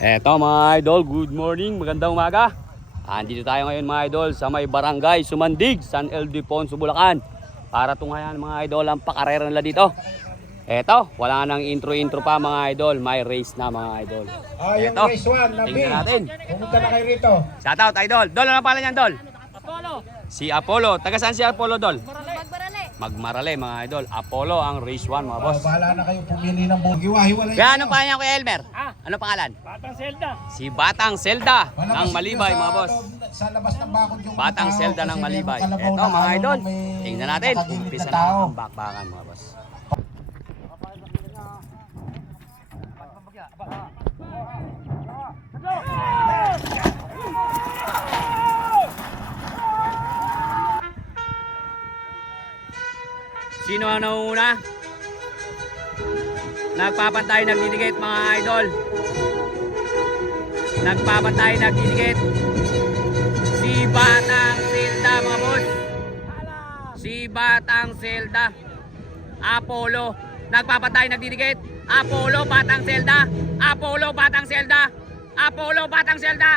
Eto mga idol, good morning, magandang umaga. Andito tayo ngayon mga idol sa may barangay Sumandig, San Ildefonso, Bulacan. Para tunghayan mga idol ang pakarera nila dito. Eto, wala nang intro-intro pa mga idol, may race na mga idol. Yung Eto, race 1 na tingnan natin. Pumunta na kayo rito. Shoutout idol, Dol, ano pala niyan Dol? Apollo. Si Apollo, taga saan si Apollo Dol? Magbarale. Magmarale mga idol, Apollo ang race 1 mga boss. Bahala na kayo pumili ng buong hiwa-hiwalay. Kaya anong pangalan Kuya Elmer? Ah. Ano pangalan? Batang Zelda. Si Batang Zelda ng Malibay mga boss. Sa labas ng bakod yung Batang tao, Zelda ng kasi Malibay. meron kalabaw Ito na mga ayaw idol, na may tingnan natin. nakagilid Umpisa na na tao. ang bakbakan mga boss. Sino ang nauuna? Nagpapantay, nagdidikit mga idol. Nagpapantay, nagdidikit. Si Batang Zelda mga boss. Si Batang Zelda. Apollo. Nagpapantay, nagdidikit. Apollo, Batang Zelda. Apollo, Batang Zelda. Apollo, Batang Zelda.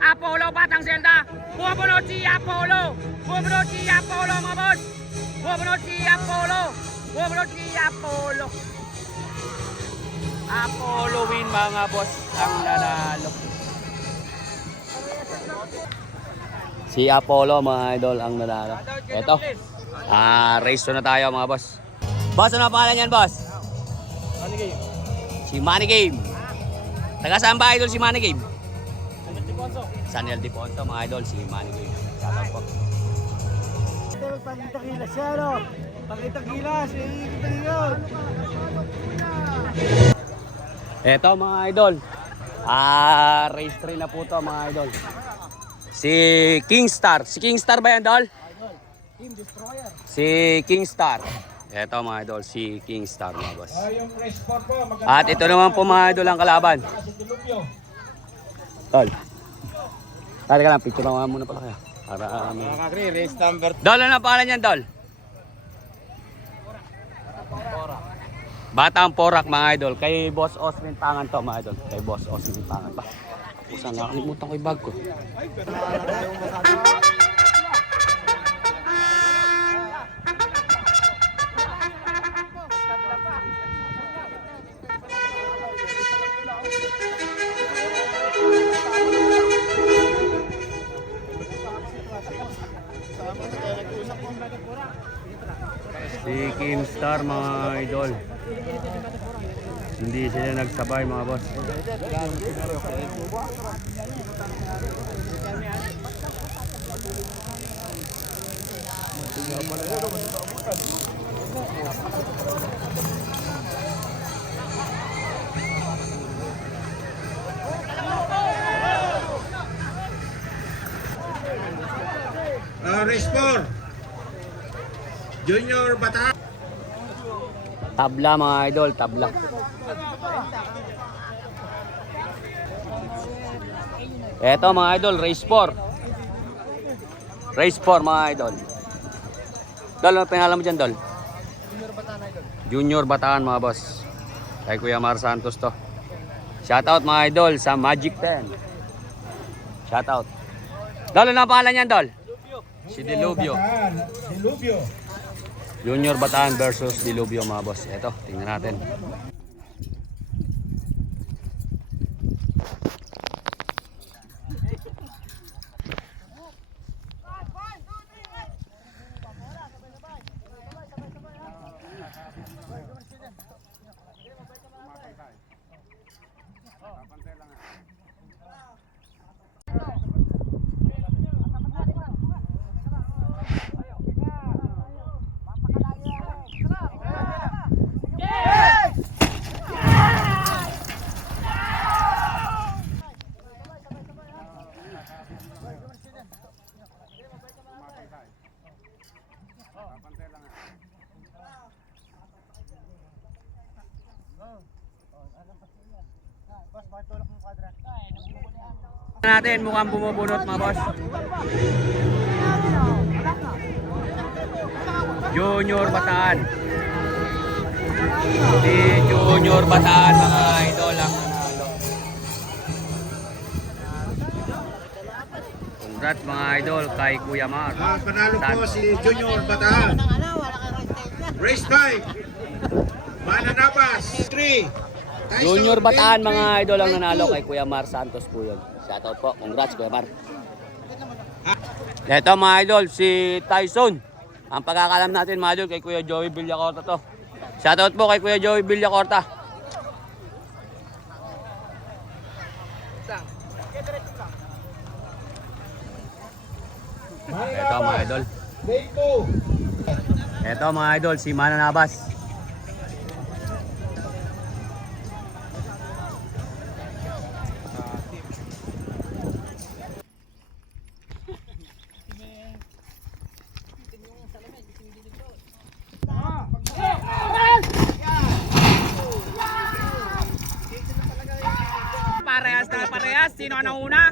Apollo, Batang Zelda. Bumunod si Apollo. Bumunod si Apollo mga boss. Bumunod si Apollo. Bumunod si Apollo. Apollo win mga boss ang nanalo. Si Apollo mga idol ang nanalo. Ito. Race to na tayo mga boss. Boss, ano pangalan yan boss? Money game. Si Money Game. Taga saan ba idol si Money Game? Ildefonso. San Ildefonso mga idol, si Money Game. Shoutout po. Pakita kilas siya, no? Pakita kilas, ikita yun. Eto mga idol. Race 3 na po to mga idol. Si Kingstar. Si Kingstar ba yan, Dol? Team Destroyer. Si Kingstar. Eto mga idol, si Kingstar mga boss. Yung race 4 po. At ito naman po mga idol ang kalaban. Si Dilupio. Dol. Tali ka lang, picture lang muna pala kaya. Para Kakagri, race number Dol, ano pangalan niyan, Dol? Batang Porak mga idol. Kay Boss Osmin Pangan to mga idol. Kay Boss Osmin Pangan ba? Saan nakalimutan ko yung bag ko. Si Kingstar mga idol. Hindi sila nagsabay mga boss. Race 4. Junior Bata. Tabla mga idol, tabla. Eto mga idol, race 4. Race 4 mga idol. Dol, ano pangalan mo dyan, Dol? Junior Bataan, idol. Junior Bataan mga boss. Kay Kuya Mar Santos to. Shoutout mga idol sa Magic Pen. Shoutout. Dol, ano ang pangalan niyan, Dol? Si Dilubio. Dilupio. Junior Bataan versus Dilubio mga boss. Eto, tingnan natin. Natin mukhang bumubunot mga boss. Junior Bataan. Si Junior Bataan mga idol ang nanalo. Congrats mga idol kay Kuya Mar. Panalo po si Junior Bataan. Race 5. Mananapas. 3. Junior Bataan mga idol ang nanalo kay Kuya Mar Santos po yun. Shoutout po. Congrats Kuya Mar. Ito mga idol, si Tyson. Ang pagkakalam natin mga idol kay Kuya Joey Villacorta to. Shoutout po kay Kuya Joey Villacorta. Ito mga idol. Ito mga idol, si Mananabas. Parehas na parehas. Sino ang nauna?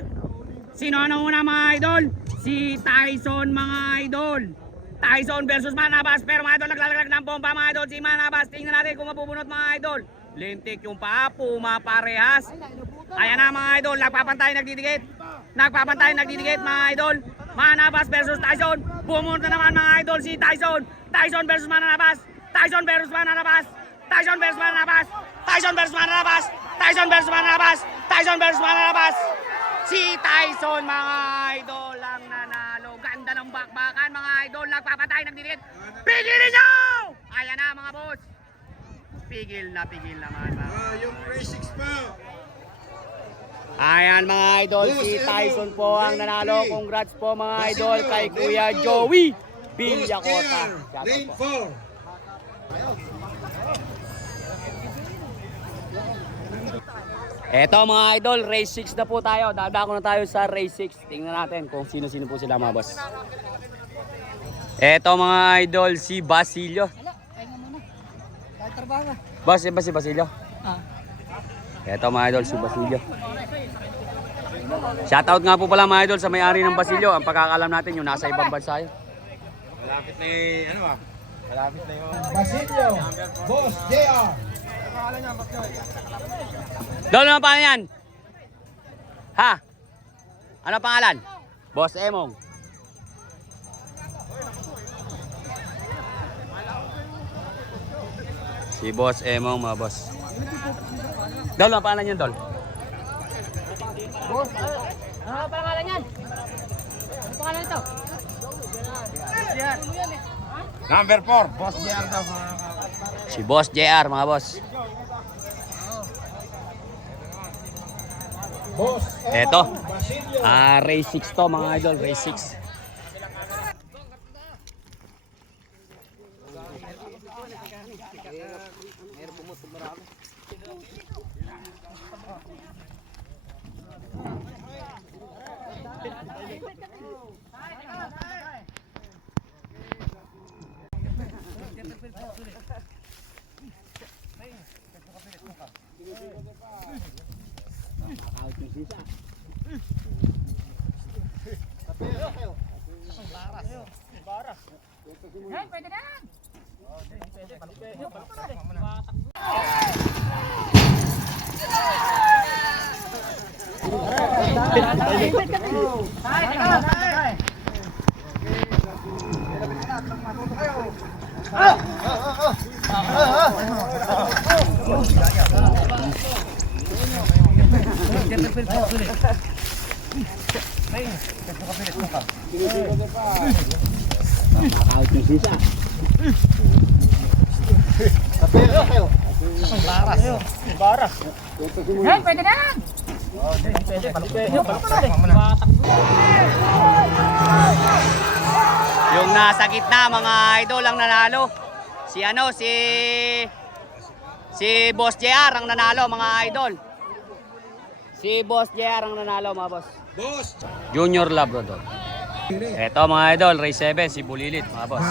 Sino ang nauna mga idol? Si Tyson mga idol. Tyson versus Manabas. Pero mga idol naglalaglag ng bomba mga idol. Si Manabas. Tingnan natin kung mabubunot mga idol. Lintik yung paa. Puma parehas. Ayan na mga idol. Nagpapantay nagdidikit. Nagpapantay nagdidikit mga idol. Manabas versus Tyson. Bumunot na naman mga idol si Tyson. Tyson versus Manabas. Tyson versus Manabas. Tyson versus Manabas. Tyson versus Manabas. Tyson versus Manabas. Tyson versus Manabas. Si Tyson mga idol ang nanalo. Ganda ng bakbakan mga idol. Nagpapatay, nagdidikit. Pigilin nyo! Ayan na mga boss. Pigil naman mga. Yung race 6 pa. Ayan mga idol, si Tyson po ang nanalo. Congrats po mga idol kay Kuya Joey Villacorta. Lane 4. Eto mga idol, race 6 na po tayo. Dadako na tayo sa race 6. Tingnan natin kung sino-sino po sila mga boss. Eto mga idol, si Basilio. Boss, si Basilio. Eto mga idol, si Basilio. Shoutout nga po pala mga idol sa may-ari ng Basilio. Ang pagkakalam natin yung nasa ibang bansa yun. Malapit na ano ba? Malapit na yung Basilio, Boss JR. Dol, ano pangalan yan? Ha? Ano pangalan? Boss Emong. Si Boss Emong mga boss. Dol, ano pangalan yan Dol? Boss, ano pangalan yan? Ano pangalan ito? Number 4. Boss JR daw. Si Boss JR mga boss. Boss Eto. Basilio. Race 6 to mga idol, race 6. Hey, pwede na! Out yung sisa. Hey, pwede na! Yung nasa gitna mga idol ang nanalo. Si Boss JR ang nanalo mga idol. Si Boss JR ang nanalo mga boss. Boss. Junior Labrador. Eto mga idol, race 7 si Bulilit mga boss.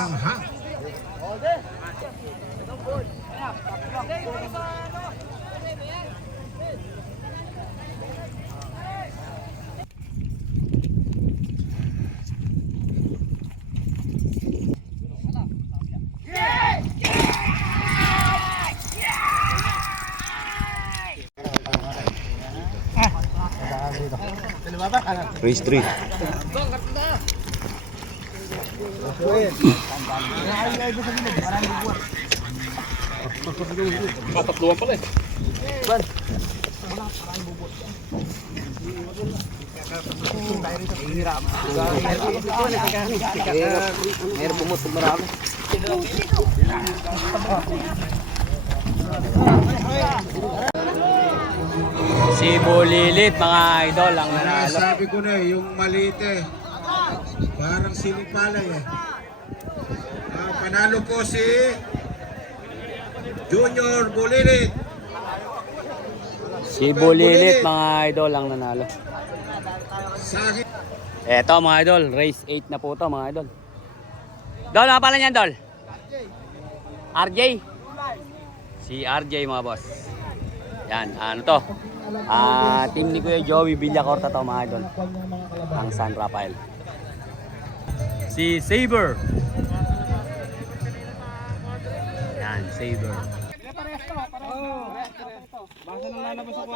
Race 3. Wait. Ay, sa gilid. Maraming buwan. Patatluan pala eh. Ban. Hirap. Meron bumutong marami. Si Bulilit mga idol ang nanalo. Sabi ko na eh, yung maliit eh. Parang silipalay eh. Panalo po si Junior Bulilit. Si Bulilit mga idol ang nanalo. Sa akin. Eto mga idol, race 8 na po to mga idol. Dol, ano pala niyan Dol? RJ? Si RJ mga boss. Yan, ano to? Team ni Kuya Joey Villacorta to mga idol. Ang San Rafael. Si Saber. Yan, Saber. Basta nang lalabas ako.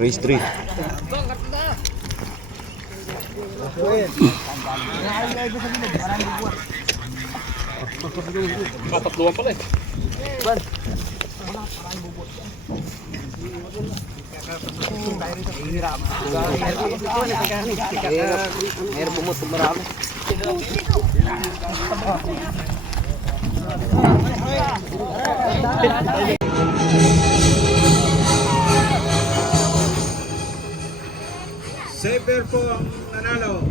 Race 3. Wait. Ay, sa gilid. Maraming buwan. Patatluan pala eh. Ban. Hirap. Meron bumutong marami. Saber po ang nanalo.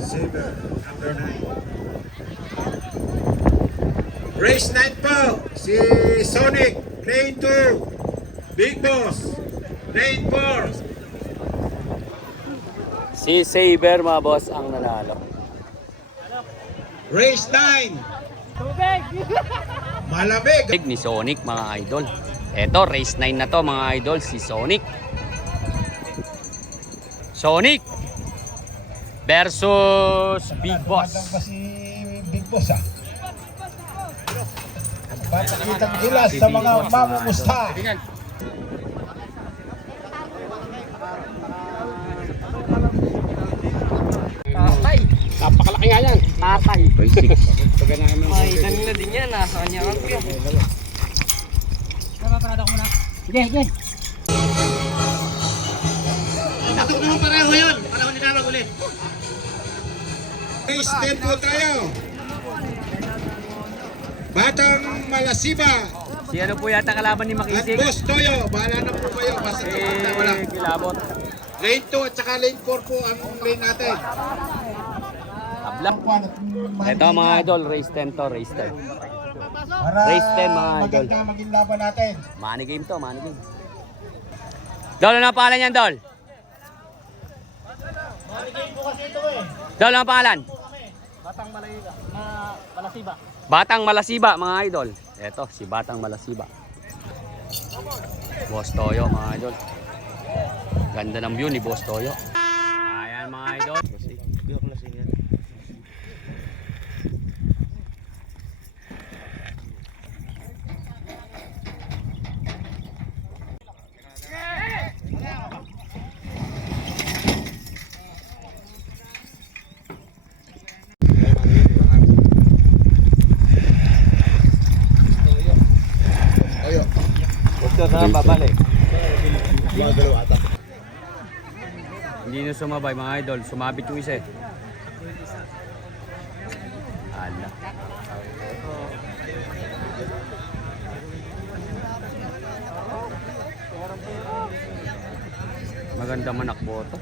Saber, number 9. Race 9 po, si Sonic, lane 2. Big Boss, lane 4. Si Saber mga boss ang nanalo. Race 9. Malamig. Ni Sonic mga idol. Eto, race 9 na to mga idol, si Sonic. Sonic versus Big Boss. Si Big Boss ah. Papakitang gilas sa mga mamumusta. Tatay. Napakalaki nga yan. Tatay. Race 6. Ay, kanina din yan. Nasa kanya ka. Napaparada ko muna. Sige, sige. Natok naman pareho yun. Panahon ni Darag ulit. Race 10 po tayo. Batang Malasiba Si ano po yata kalaban ni at Makisig? Boss Toyo. Bahala na po kayo. Basta kapag wala. Kilabot. Lane 2 at saka lane 4 po ang lane natin. Abla. Ito mga idol, race 10 to, race 10. Para Race 10 mga idol. maganda maging laban natin. Money game to, money game. Dol, ano ang pangalan yan, Dol? Dol, ano ang pangalan? Batang Malasiba. Batang Malasiba, mga idol. Eto, si Batang Malasiba. Boss Toyo, mga idol. Ganda ng view ni Boss Toyo. Ayan, mga idol. Hindi na sumabay mga idol, sumabit yung isa eh. Ala. Maganda manakbo to.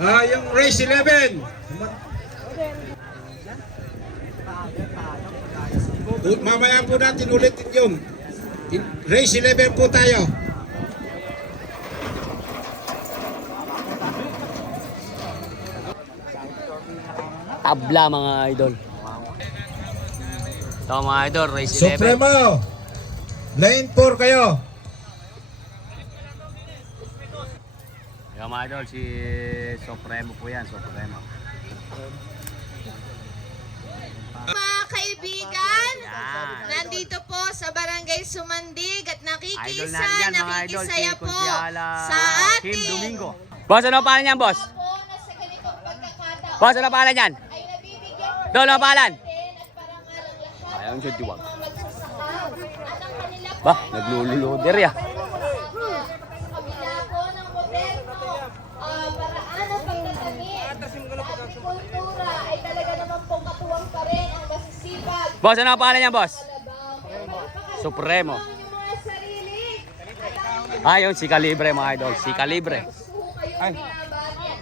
Yung race 11. Mamaya po natin ulitin yung race 11 po tayo. Tabla mga idol. Ito mga idol, race 11. Supremo. Lane 4 kayo. Yung mga idol, si Supremo po yan, Supremo. Mga kaibigan, Yan. nandito po sa Barangay Sumandig at Idol nakikisa, na rin yan mga idol, si nakikisaya po Kunsyala sa Kim ating Domingo. Boss, ano pangalan niyan, boss? po na sa ganitong pagkakataon Boss, ano pangalan niyan? ay nabibigyan Dol, ano pangalan? natin at parangalang lahat Ayaw siya diwag. ng magsasaka at ang kanila po Bah, naglululoder ya. sa kabila po ng moderno paraan ng pagtatanim at agrikultura ay talaga naman pong katuwang pa rin ang masisipag. Boss, ano pangalan niyan, boss? Supremo. Supremo. Yung mga sarili at ang Ayun, si Calibre mga idol, si Calibre.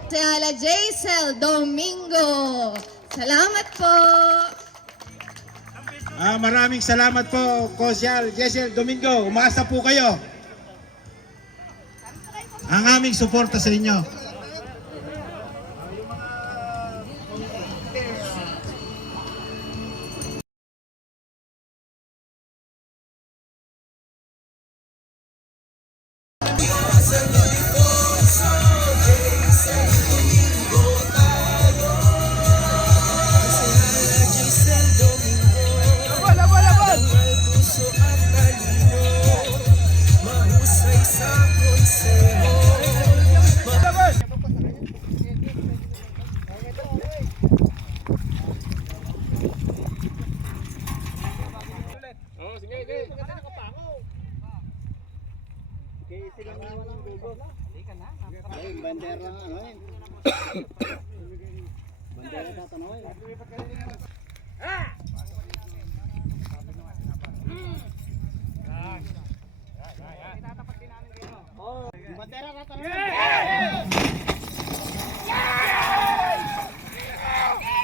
si Ala Jaisel Domingo. Salamat po. Maraming salamat po, Konsyal Jessel Domingo. Umasa po kayo. Ang aming suporta sa inyo.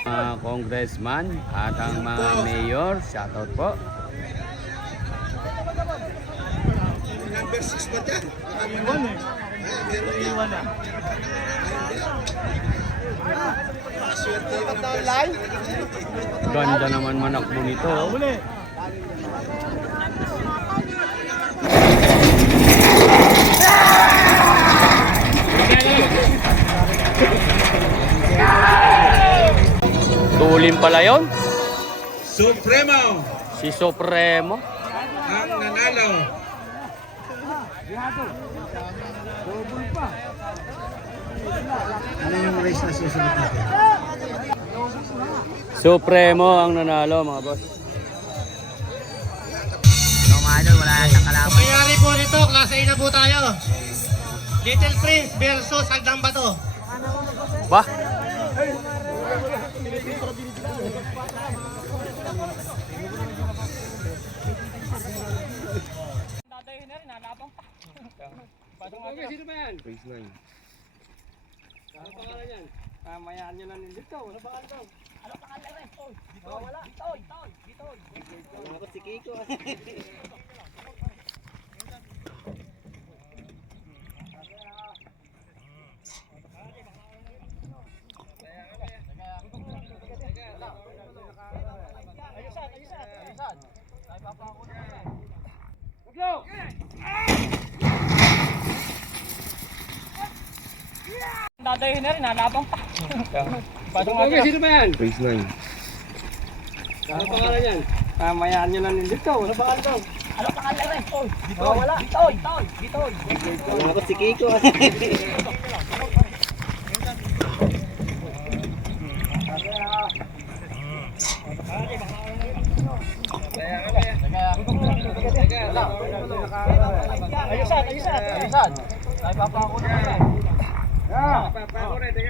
Mga congressman at ang mga mayor, shoutout po. Number 6 ba dyan? Ganda naman manakbo nito. Tulin pala yon. Supremo Si Supremo. ang nanalo. Ano yung race na susunod natin? Supremo ang nanalo mga boss. So mga idol, wala na siyang kalaban. Nangyari po nito, klase A na po tayo. Little Prince versus Hagdang Bato. Ba? Sino ba yan? Race 9. Ano pangalan yan? Mamayaan nyo na nandito. Ano pangalan daw? Ano pangalan rin? Wala. Bitoy. Ako si Kiko. Ayusan. Ay papako na. Go! Dadayin na rin, halabang pa. Sino ba yan? Race 9. Ano pangalan yan? Mamayaan nyo na nandito. Ano pangalan daw? Ano pangalan rin? Bitoy. Wala. Bitoy. Ako si Kiko. Ayusan. Ay papako na.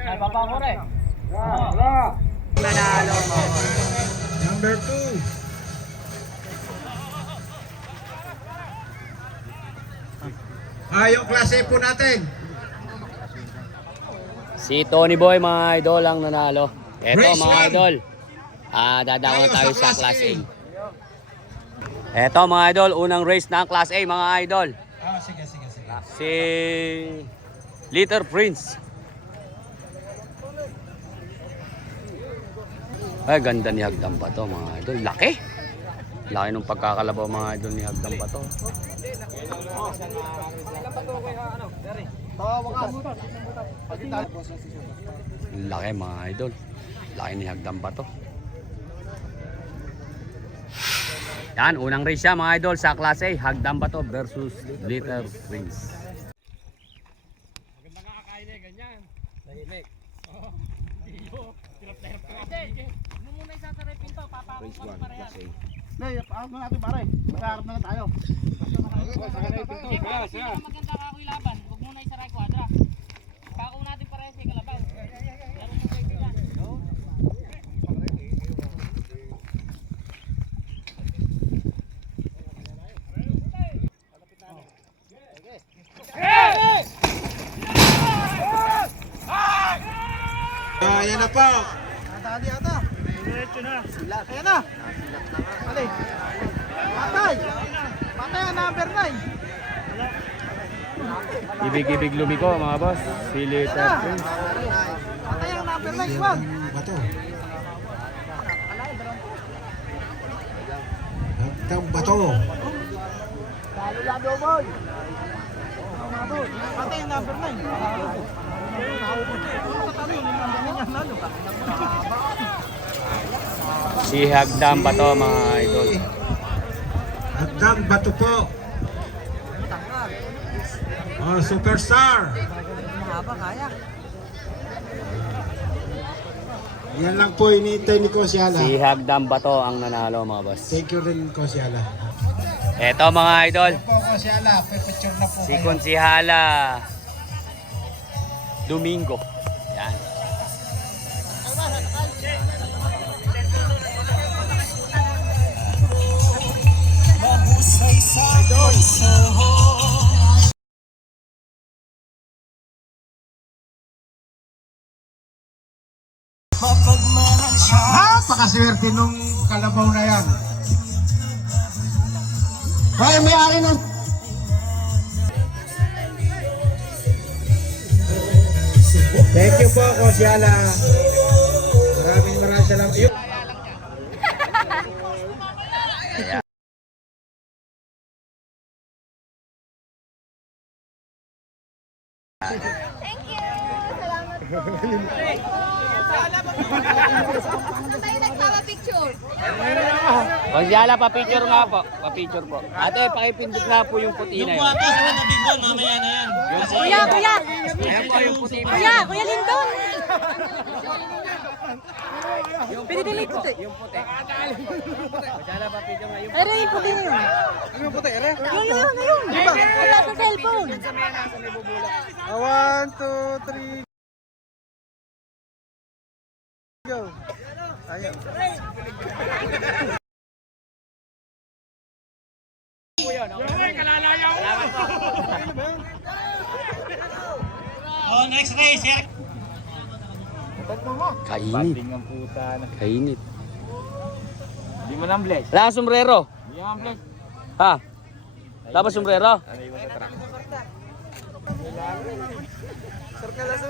Ay papako na. Nanalo. Number 2. Yung klase po natin. Si Tony Boy mga idol ang nanalo. Eto Race mga one. idol. Dadawan tayo sa Class Class A. A. Eto mga idol, unang race ng Class A mga idol. Sige. Si Little Prince. Ay, ganda ni Hagdan ba to mga idol. Laki. Laki nung pagkakalabaw mga idol ni Hagdan ba to. Laki mga idol. Laki ni Hagdan ba to. Yan, unang race siya mga idol sa Class A. Hagdan ba to versus Little Prince. Maganda ka ako ilaban. Huwag muna isaray kwadra. Pako natin para sa kalaban. Laro sa kaibigan. Ayan na po. Nadali ata. Diretso na. Ayan na. Ali. Patay. Patay ang number 9. Ibig-ibig lumiko mga boss. Si Little Prince. Patay ang number 9. Wag. Bato. Hagdan bato. Patay ang number 9. Si Hagdan ba to mga idol? Hagdan bato po. Oh, superstar. Yan lang po iniintay ni Kosiala. Si Hagdan ba to ang nanalo mga boss? Thank you rin Kosiala. Eto mga idol. Po Kosiala, pipicture na po Si Konsihala Domingo. Yan. Napakaswerte nung kalabaw na yan. Hoy, may ari nun. Thank you po, Kosiala. Maraming salamat. Thank you! Salamat po! Saan tayo nagpapapicture? Konsihala, pa-picture nga po. Pa-picture po. Ate, pakipindot nga po yung puti na yun. Kuya! Ayan po yung puti. Kuya Lindon! Pwede din yung puti. Yung puti. Konsihala, pa-picture nga yung puti. Ano yung puti na yun? Yung puti, ere? Yun. Wala sa cellphone. 1, 2, 3. Go. Ayaw. Oh, next race. Kainit. Ang puta na. Kainit. Hindi mo lang bless. Wala kang sombrero. Hindi mo lang bless. Ha? Tapos sombrero?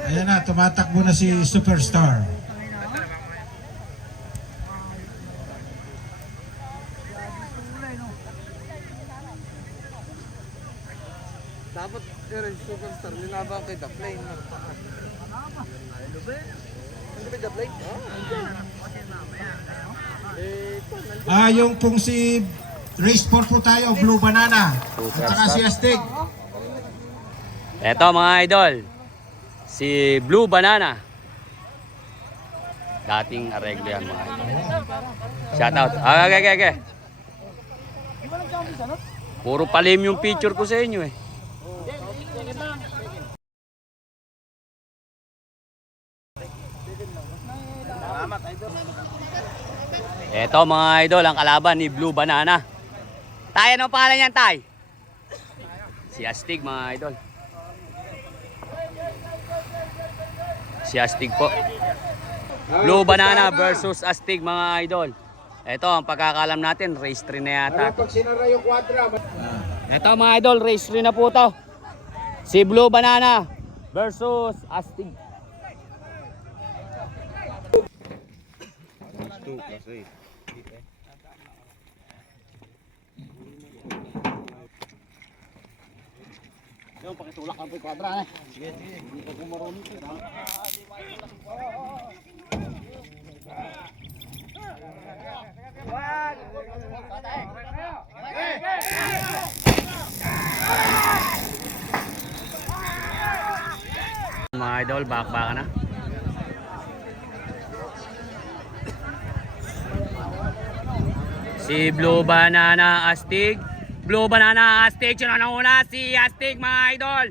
Ayan na, tumatakbo na si Superstar. Dapat superstar linabang kay The Plane. Hindi ba The Plane? Yung pong si Race 4 po tayo, Blue Banana. At saka si Astig. Eto mga idol. Si Blue Banana. Dating areglo yan mga idol. Shoutout. Okay. Puro palim yung picture ko sa inyo eh. Eto mga idol, ang kalaban ni Blue Banana. Tay, ano pangalan yan, Tay? Si Astig mga idol. Si Astig po. Blue Banana versus Astig mga idol. Ito ang pagkakalam natin, race 3 na yata. Pag sinara yung kwadra, Ito mga idol, race 3 na po to. Si Blue Banana versus Astig. Mga idol, bakbaka na. Si Blue Banana Astig. Blue Banana Astig. Sino na una? Si Astig mga idol.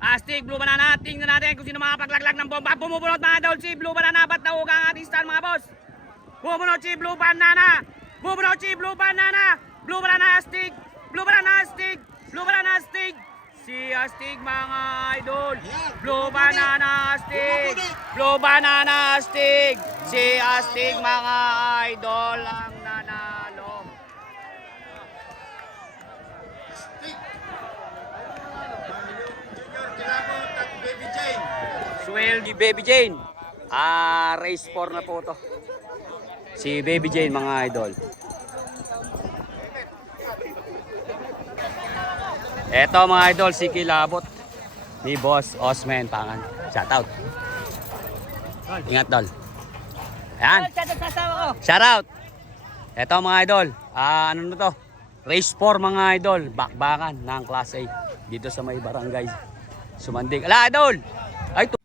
Astig, Blue Banana. Tingnan natin kung sino makapaglaglag ng bomba. Bumubunot mga idol si Blue Banana. Ba't nahuga ang ating star mga boss? Bumubunot si Blue Banana. Bumubunot si Blue Banana. Blue Banana Astig. Blue Banana Astig. Blue Banana Astig. Si Astig mga idol. Blue Banana Astig. Blue Banana Astig. Si Astig mga idol ang nanalo. Junior Kilabot at Baby Jane. Swell di Baby Jane. Race 4 na po to. Si Baby Jane mga idol. Eto mga idol, si Kilabot ni Boss Osman Pangan. Shout out. Ingat dol. Ayan. Shout out. Eto mga idol, ano na to? Race 4 mga idol, bakbakan ng Class A dito sa may barangay Sumandig. Ala idol. Ay to.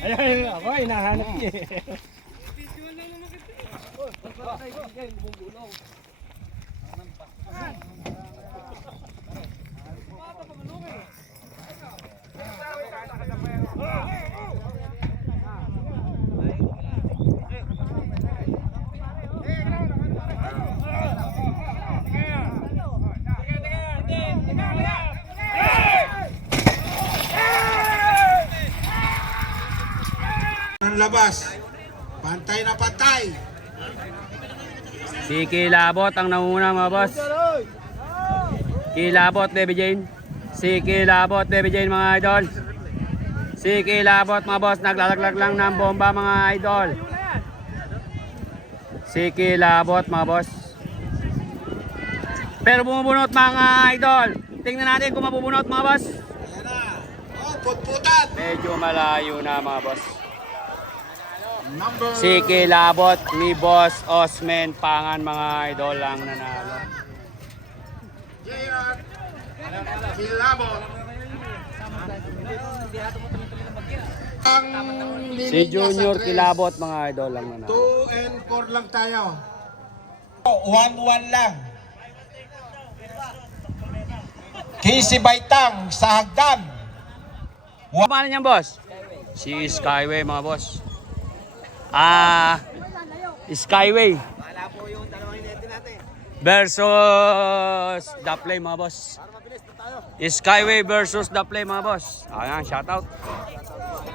Ay, ako ay nahanap niya. Ang labas. Pantay na pantay. Si Kilabot ang nanguna mga boss. Kilabot, Baby Jane. Si Kilabot, Baby Jane mga idol. Si Kilabot mga boss, naglalaglag lang ng bomba mga idol. Si Kilabot mga boss. Pero bumubunot mga idol. Tingnan natin kung mabubunot mga boss. Ayan na. Oh, putputan. Medyo malayo na mga boss. Number Si Kilabot ni Boss Osman Pangan mga idol ang nanalo. JR Kilabot. Ang Si Junior Kilabot mga idol ang nanalo. 2 and 4 lang tayo. 1-1 lang. Casey Baitang sa hagdan. Paano niyan boss? Si Skyway mga boss. Skyway versus The Play mga boss. Skyway versus The Play mga boss. Ayan, shout out.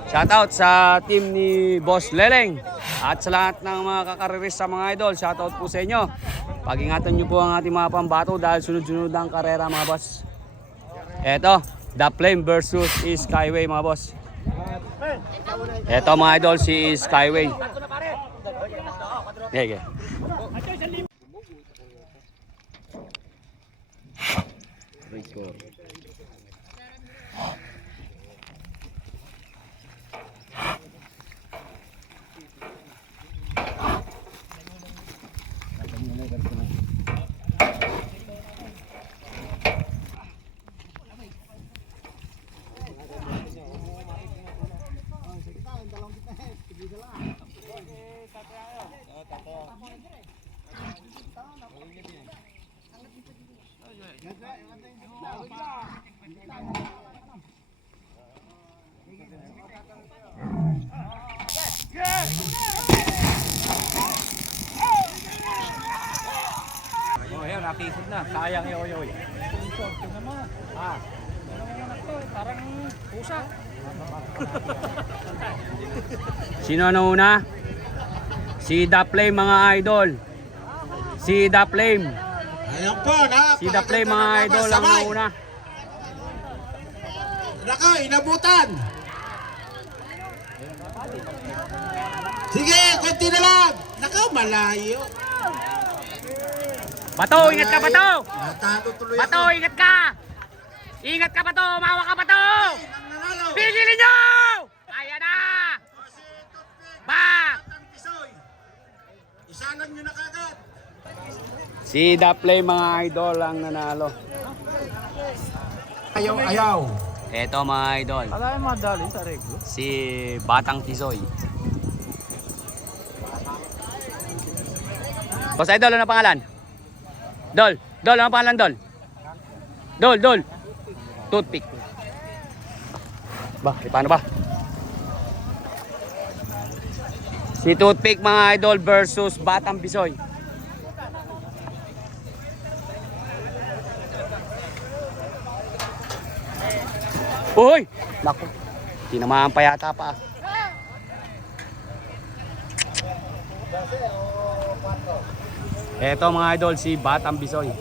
Shout out sa team ni Boss Leleng at sa lahat ng mga kakariris sa mga idol. Shout out po sa inyo. Pag-ingatan nyo po ang ating mga pambato dahil sunod-sunod ang karera mga boss. Eto, The Flame versus Skyway mga boss. Eto mga idol, si Skyway. Okay. tisod na. Sayang yoy yoy. Parang pusa. Sino na una? Si The Flame mga idol. Si The Flame. Ayan po, Si The Flame mga idol ang nauna. Nako, inabutan. Sige, konti na lang. Nako, malayo. Bato, ingat ka Bato! Natalo tuloy Bato, ako. ingat ka! Ingat ka Bato! Mawa ka Bato! Ang nanalo. Pigilin nyo! Ayan na! Back! Isalang nyo na kagad. Si The Flame mga idol ang nanalo. Ayaw, ayaw. Eto mga idol. Kaya madali sa reglo. Si Batang Tisoy. Boss Idol, ano pangalan? Dol, ano pangalan Dol? Dol. Toothpick. Ba, paano ba? Si Toothpick mga idol versus Batang Bisoy. Uy! Naku, tinamaan pa yata pa. Eto mga idol, si Batang Bisoy.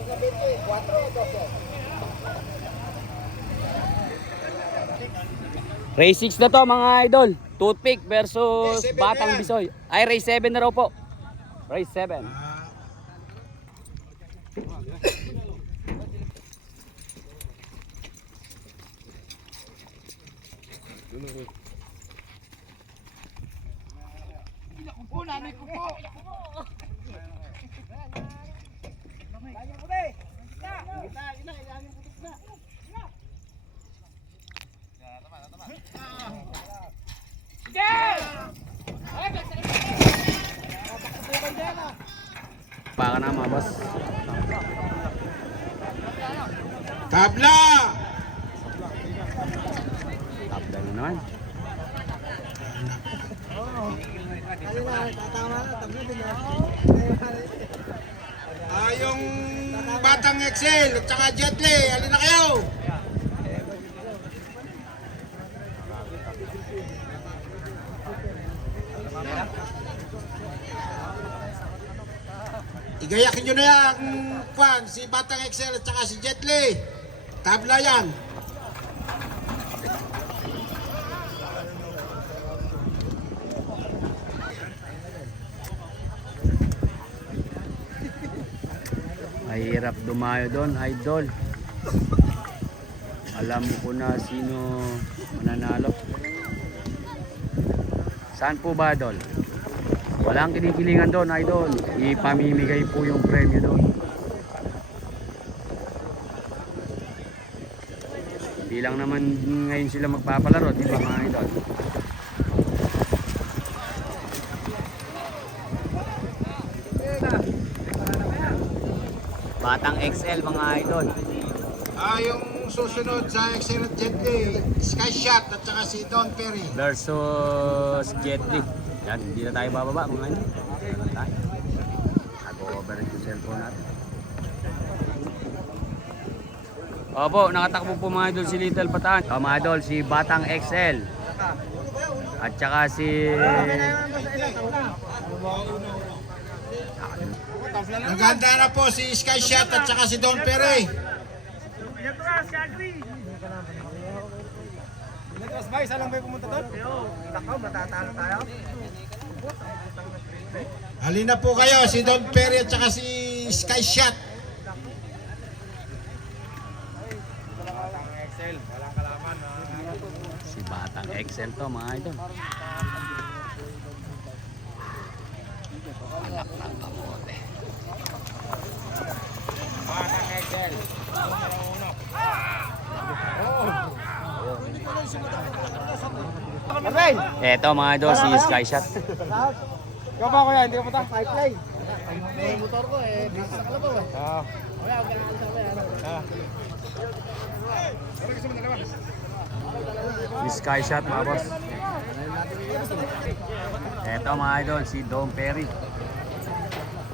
Race 6 na to mga idol. Toothpick versus Race 7 Batang na yan. Bisoy. Ay, race 7 na raw po. Race 7. Baka na mga boss. Tabla. Tabla na naman. Yung Batang Excel at saka Jetley, alin na kayo? Igayakin nyo na yan, Juan, si Batang Excel at saka si Jetley. Tabla yan. Mahirap dumayo doon, idol. Alam ko na sino mananalo. Saan po ba, idol? Walang kinikilingan doon, idol. Ipamimigay po yung premyo doon. Hindi lang naman ngayon sila magpapalaro, di ba mga idol? Batang XL mga idol. Yung susunod sa Excel at Jetley, Sky Shot at saka si Don Perry. Versus Jetly. Yan, hindi na tayo bababa mga idol. Yan tayo. Nag-over yung cellphone natin. Opo, nakatakbo po mga idol si Little Bataan. Mga idol, si Batang XL. At saka si... Naganda na po si Sky Shot at saka si Don Perry. Halina po kayo, si Don Perry at saka si Sky Shot. Si Batang XL to mga idol. Anak ng kamote. Eto mga idol, si Sky Shot. Ikaw ba kuya? Hindi ka punta? Pipeline. Motor ko eh, busy sa kalabaw eh. Kaya huwag ka na alis ako Si Sky Shot mga boss. Eto mga idol, si Don Perry.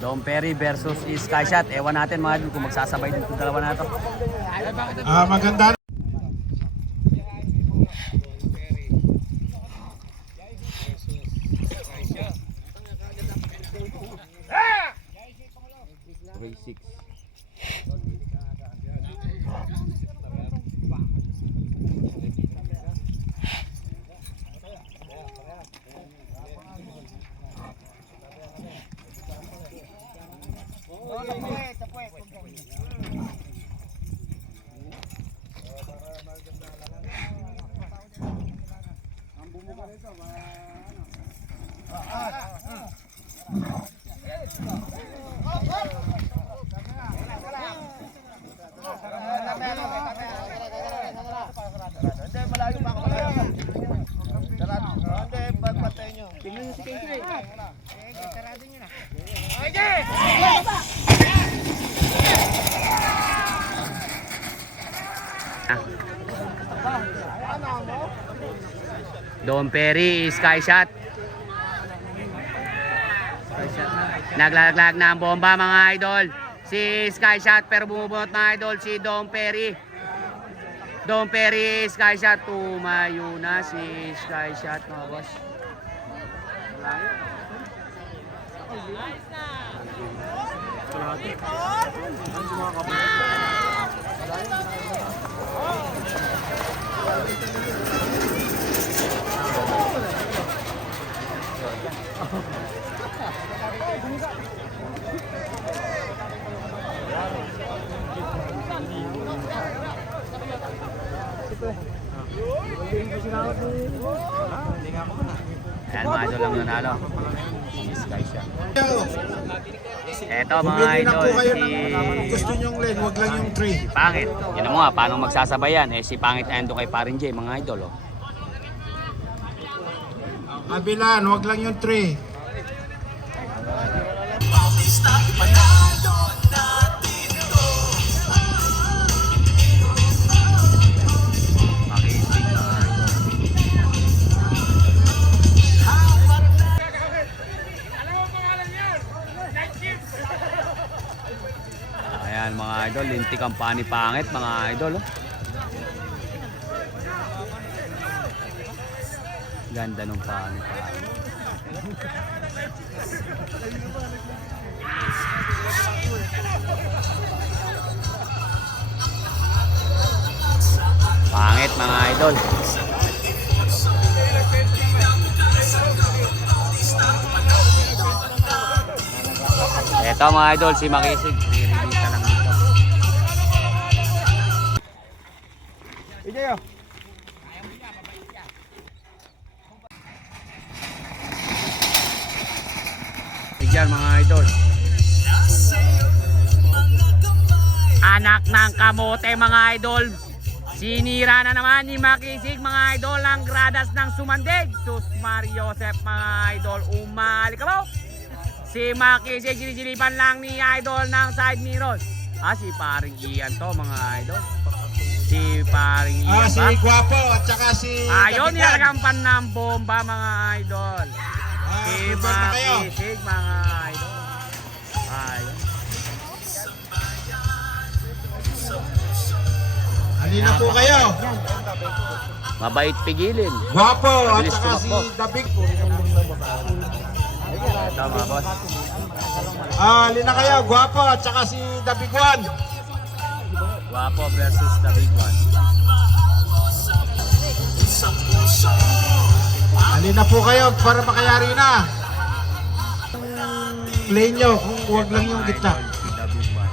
Dom Perry versus Sky Shot. Ewan natin mga idol kung magsasabay din itong dalawa na ito. Maganda. Dom Perry, Sky Shot. Naglalaglag na ang bomba mga idol. Si Sky Shot pero bumubunot mga idol si Dom Perry. Dom Perry, Sky Shot. Tumayo na si Sky Shot mga boss. Ayan mga idol ang nanalo. Si Sky Shot. Eto mga Bumili na idol, po kayo si ng gusto nyong lane, wag lang yung 3. Pangit. Yan mo nga, paano magsasabayan? Eh si Pangit ando kay Parin J, mga idol. Oh. Abilan, wag lang yung 3. Makisig mga idol. Ayan mga idol, lintik ang pani Pangit mga idol. Oh. Ganda nung pani Pangit. Pangit mga idol. Eto mga idol, si Makisig. Re-release na lang dito. Diyan mga idol. Anak ng kamote mga idol. Sinira na naman ni Makisig mga idol ang gradas ng Sumandig. Sus Mario Joseph mga idol. Umali ka mo. Si Makisig sinisilipan lang ni idol ng side mirrors. Si Paring Ian to mga idol. Si Paring Ian Si ba? Guapo at saka si Ayun, Kapitan. nilagampan ng bomba mga idol. Si prepare na kayo. Makisig mga idol. Ayun. Halina po kayo. Mabait pigilin. Guapo at Bilis saka si tumakbo. Dabig. Ito mga boss. Halina kayo, Guapo at saka si Dabiguan. Guapo versus the big one. Halina po kayo para makayari na. Lane nyo, kung huwag lang yung gitna. The big one.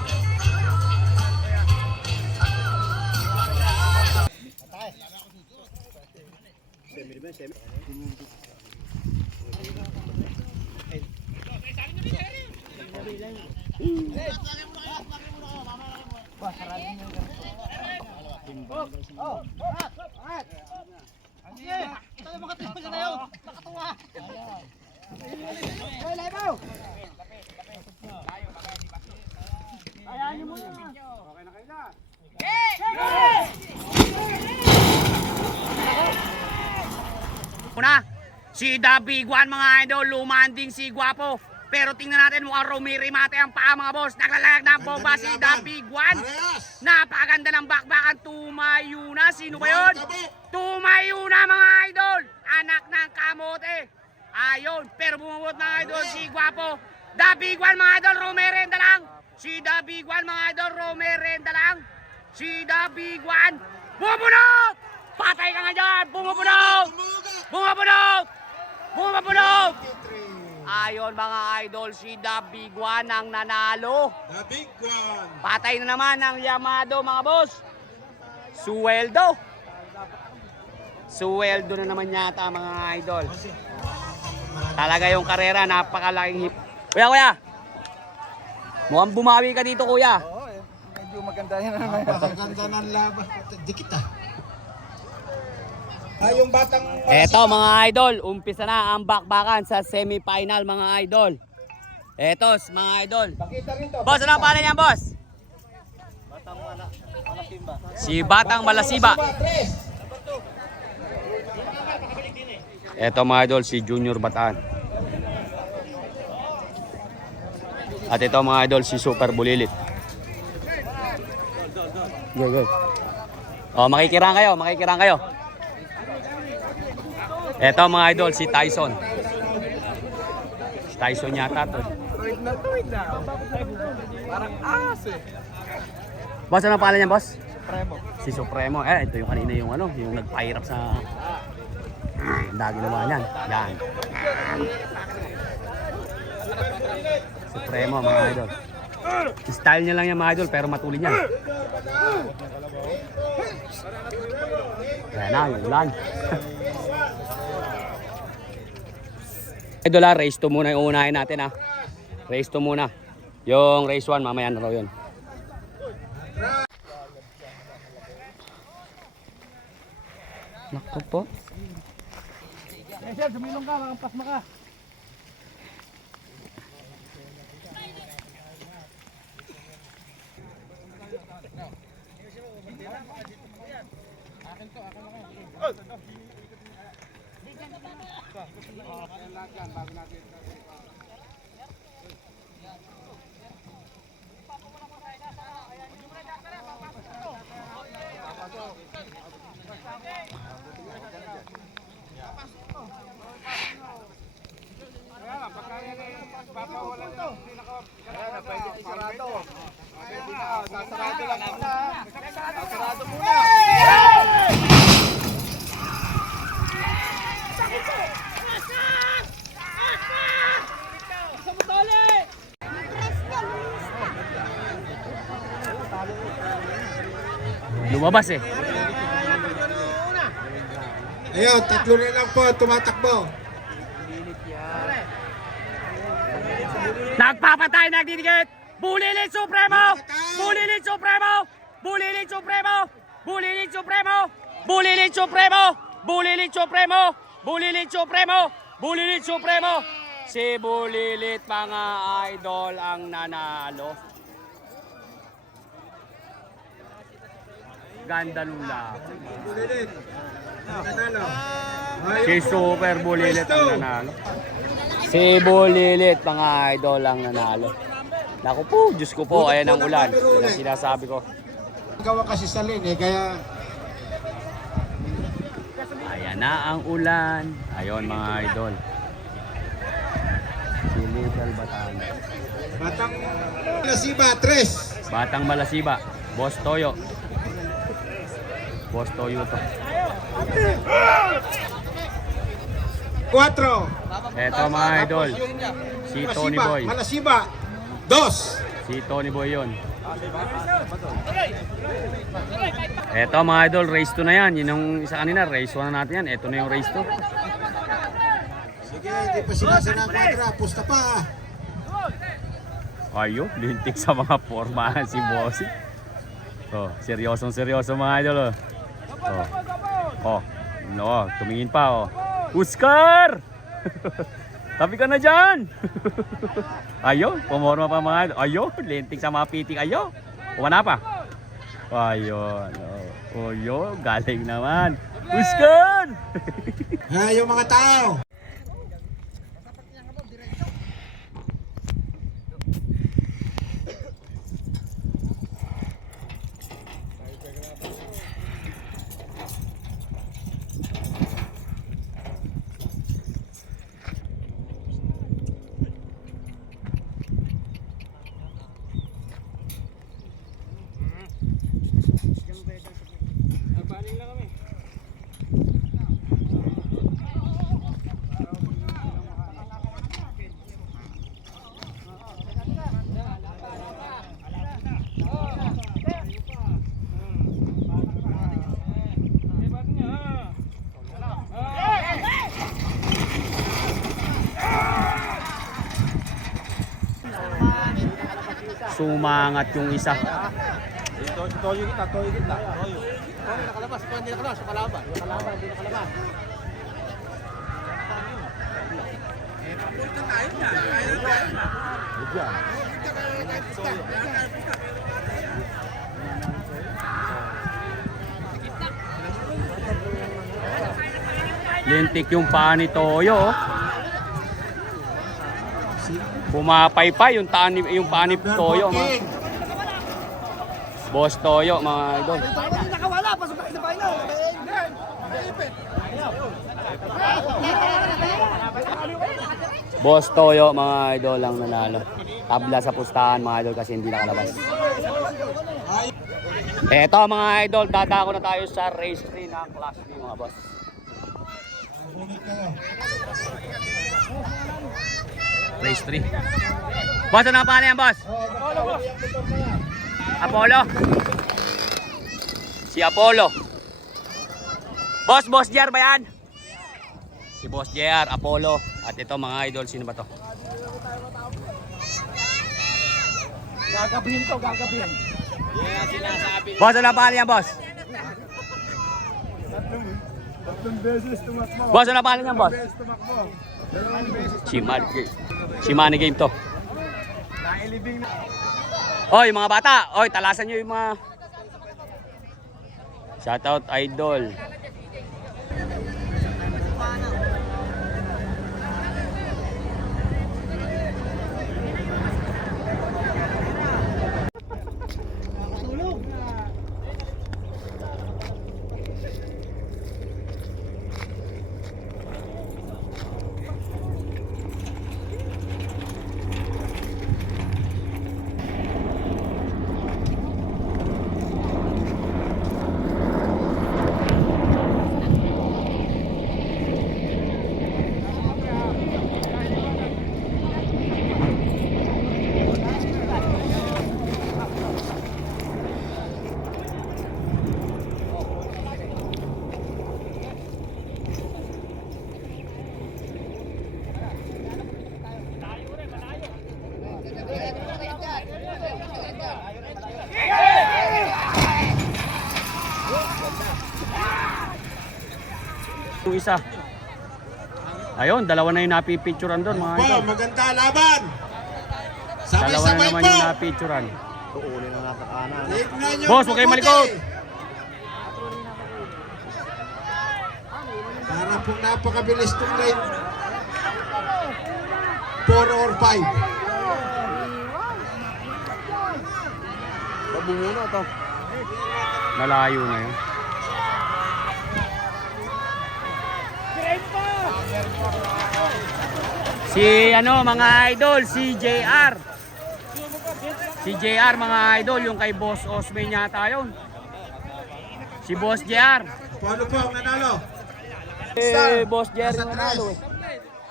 Una, si The Big One mga idol, lumanding si Guapo. Pero tingnan natin, mukhang rumirimate ang paa mga boss. Naglalayag na ang bomba si The Big One. Napakaganda ng bakbakan. Tumayo na. Sino ba yun? Tumayo na mga idol. Anak ng kamote. Ayun. Pero bumabot mga idol si Guapo. The Big One mga idol. Rumerenda lang. Si The Big One mga idol. Rumerenda lang. Si The Big One. Bumabunot! Patay ka nga dyan. Bumabunot! Bumabunot! Bumabunot! Ayon mga idol, si The Big One ang nanalo. The Big One. Patay na naman ang Yamado mga boss. Suweldo. Suweldo na naman yata mga idol. Talaga yung karera, napakalaking hip. Kuya. Mukhang bumawi ka dito kuya. Oo, medyo maganda yan naman. Ganda ng laban. Dikit ah. Yung batang... Eto mga idol, umpisa na ang bakbakan sa semifinal mga idol. Eto mga idol. Boss, ano ang pangalan niyan boss? Si Batang Malasiba. Eto mga idol, si Junior Bataan. At ito mga idol, si Super Bulilit. Go. Oh, makikirang kayo. Eto mga idol, si Tyson. Si Tyson yata to. Parang aas eh. Boss, ano ang pangalan niya, boss? Premo. Si Supremo. Ito yung kanina yung nagpahirap sa... Ang ginawa niyan. Yan. Supremo mga idol. Style niya lang yan mga idol, pero matulin niya. Yan na, yung ulan. Idol race 2 muna yung unahin natin Race 2 muna. Yung race 1 mamaya na raw yun. Naku po. Sir, sumilong ka, makapasma ka. Sasarado muna. Lumabas eh. Ayun, 3 na lang po, tumatakbo. Nagpapatay, nagdidikit. Bulilit Supremo! Bulilit Supremo! Bulilit Supremo! Bulilit Supremo! Bulilit Supremo! Bulilit Supremo! Bulilit Supremo! Bulilit Supremo! Si Bulilit mga idol ang nanalo. Ganda lula. Bulilit. Nanalo. Si Super Bulilit ang nanalo. Si Bulilit mga idol ang nanalo. Naku po, Diyos ko po, ayan ang ulan. Yan ang sinasabi ko. Gawa kasi sa lane kaya... Ayan na ang ulan. Ayon mga idol. Si Little Bataan. Batang Malasiba, 3. Batang Malasiba. Boss Toyo. Boss Toyo to. 4. Eto mga idol. Si Tony Boy. Malasiba, 2. Si Tony Boy yun. Eto mga idol, race 2 na yan. Yun yung isa kanina, race 1 na natin yan. Eto na yung race 2. Sige, hindi pa sila sa nakwadra. Pusta pa. Ayo, lintik sa mga formahan si Bossy. Oh, seryosong seryoso mga idol. No, tumingin pa Oscar! Tabi ka na dyan! Ayo, pumorma pa mga idol. Ayo, lintik sa mga pitik. Ayo, umana pa. Ayun. Ayo, galing naman. Oscar! Yung mga tao. Sumangat yung isa. Toyo kita, toyo kita. Toyo. Nakalabas, hindi nakalabas, kalaban. Hindi nakalabas. Lintik yung paa ni Toyo. Oh. Pumapaypay yung paa ni Toyo. Mga. Boss Toyo, mga idol. Nakawala, pasok tayo sa final. Boss Toyo, mga idol ang nanalo. Tabla sa pustahan, mga idol, kasi hindi nakalabas. Eto, mga idol, dadako na tayo sa race 3 na class B, mga boss. Race 3. Boss, ano ang pangalan yan, boss? Apollo. Si Apollo. Boss JR ba yan? Si Boss JR, Apollo. At ito mga idol, sino ba to? Gagabihin to, gagabihin. Boss, ano ang pangalan yan, boss? Tatlong beses tumakbo. Boss, ano ang pangalan yan, boss? Tumakbo. Shimane game to. Nailibing na. Oy, mga bata. Oy, talasan nyo yung mga... Shoutout, idol. Yung isa. Ayun, dalawa na yung napipicturan doon, mga Po, idol. maganda laban. Dalawa na Sabay-sabay naman po. yung napicturan. Tuulin ang natakanan. Tignan nyo Boss, huwag kayong mabuti. malikot. Para pong napakabilis itong lane. 4 or 5. Babungo na to. Malayo na yun. Si ano mga idol, si JR. Si JR mga idol, yung kay Boss Osme yata yun. Si Boss JR. Paano po ang nanalo? Boss JR Nasa yung nanalo eh.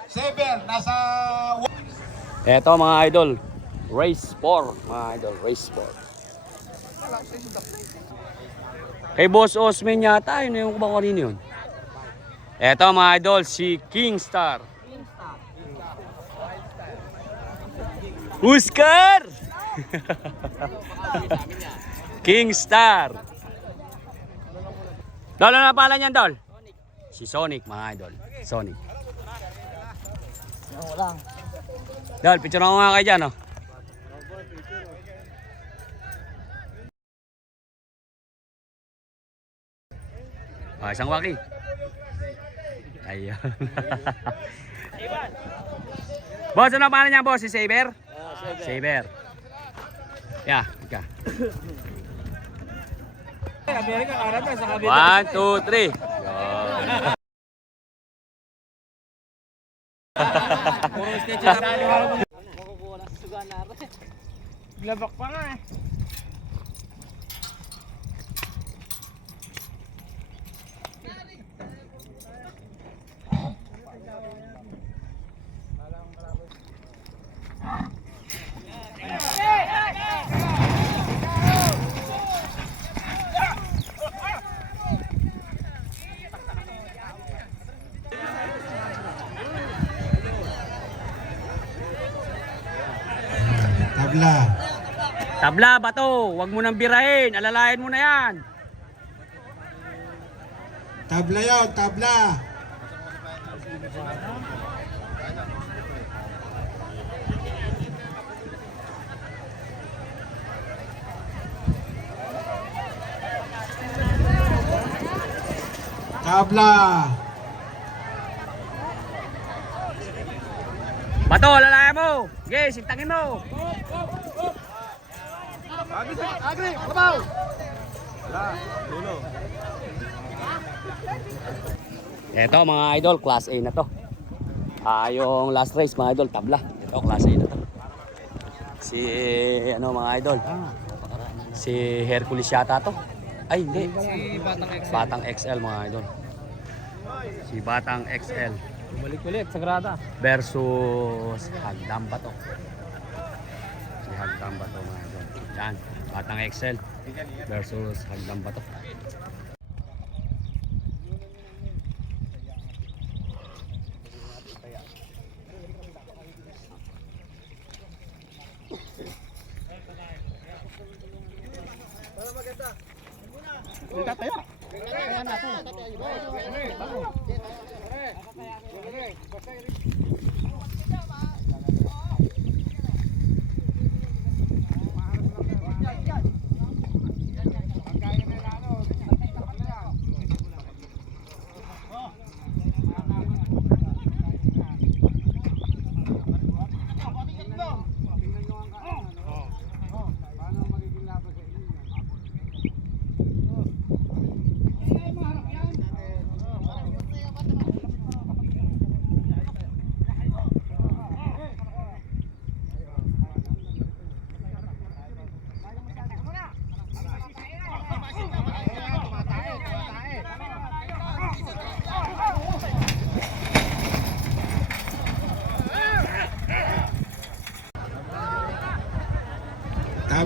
7, nasa Eto mga idol, race 4, mga idol, race 4. Kay Boss Osman yata, yun yung kubang kanino yun. Eto mga idol, si Kingstar. Huskar! Kingstar. Dol, ano na pala niyan, Dol? Si Sonic, mga idol. Sonic. Dol, picture ako nga kayo dyan, oh. Ah, isang waki. Ayun. Boss, ano ang pangalan niya, boss? Si Saber? Saber. Yeah, ika. 1, 2, 3. Glabak pa nga eh. Tabla, bato. Huwag mo nang birahin. Alalayan mo na yan. Tabla yun, tabla. Tabla. Bato, alalayan mo. Sige, sintangin mo. Agri, kabaw! Ito mga idol, class A na to. Yung last race mga idol, tabla. Ito, class A na to. Si, ano mga idol? Si Hercules yata to. Ay, hindi. Si Batang X. Batang XL mga idol. Si Batang XL Balik ulit, Sagrada. versus Hagdam Bato. Si Hagdam Bato mga idol. Yan, Batang XL versus Hagdam Bato. Tabla.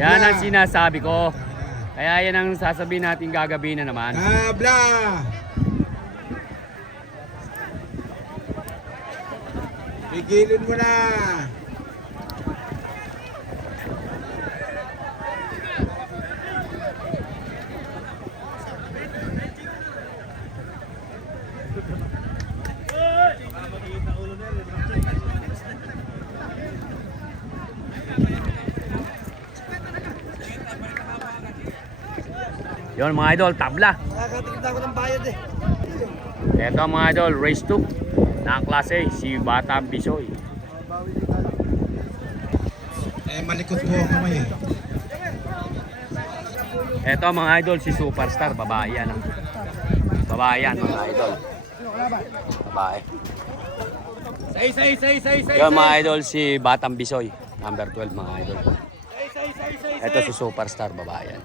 Yan ang sinasabi ko. Kaya yan ang sasabihin natin gagabi na naman. Tabla. Pigilin mo na. Yon mga idol, tabla. Nakakatigil ako ng bayad eh. Ito mga idol, race 2 ng klase si Batang Bisoy. Malikot po ang kamay eh. Ito mga idol, si Superstar, babae yan. Babae yan mga idol. Babae. Yon mga idol, si Batang Bisoy, number 12 mga idol. Ito si Superstar, babae yan.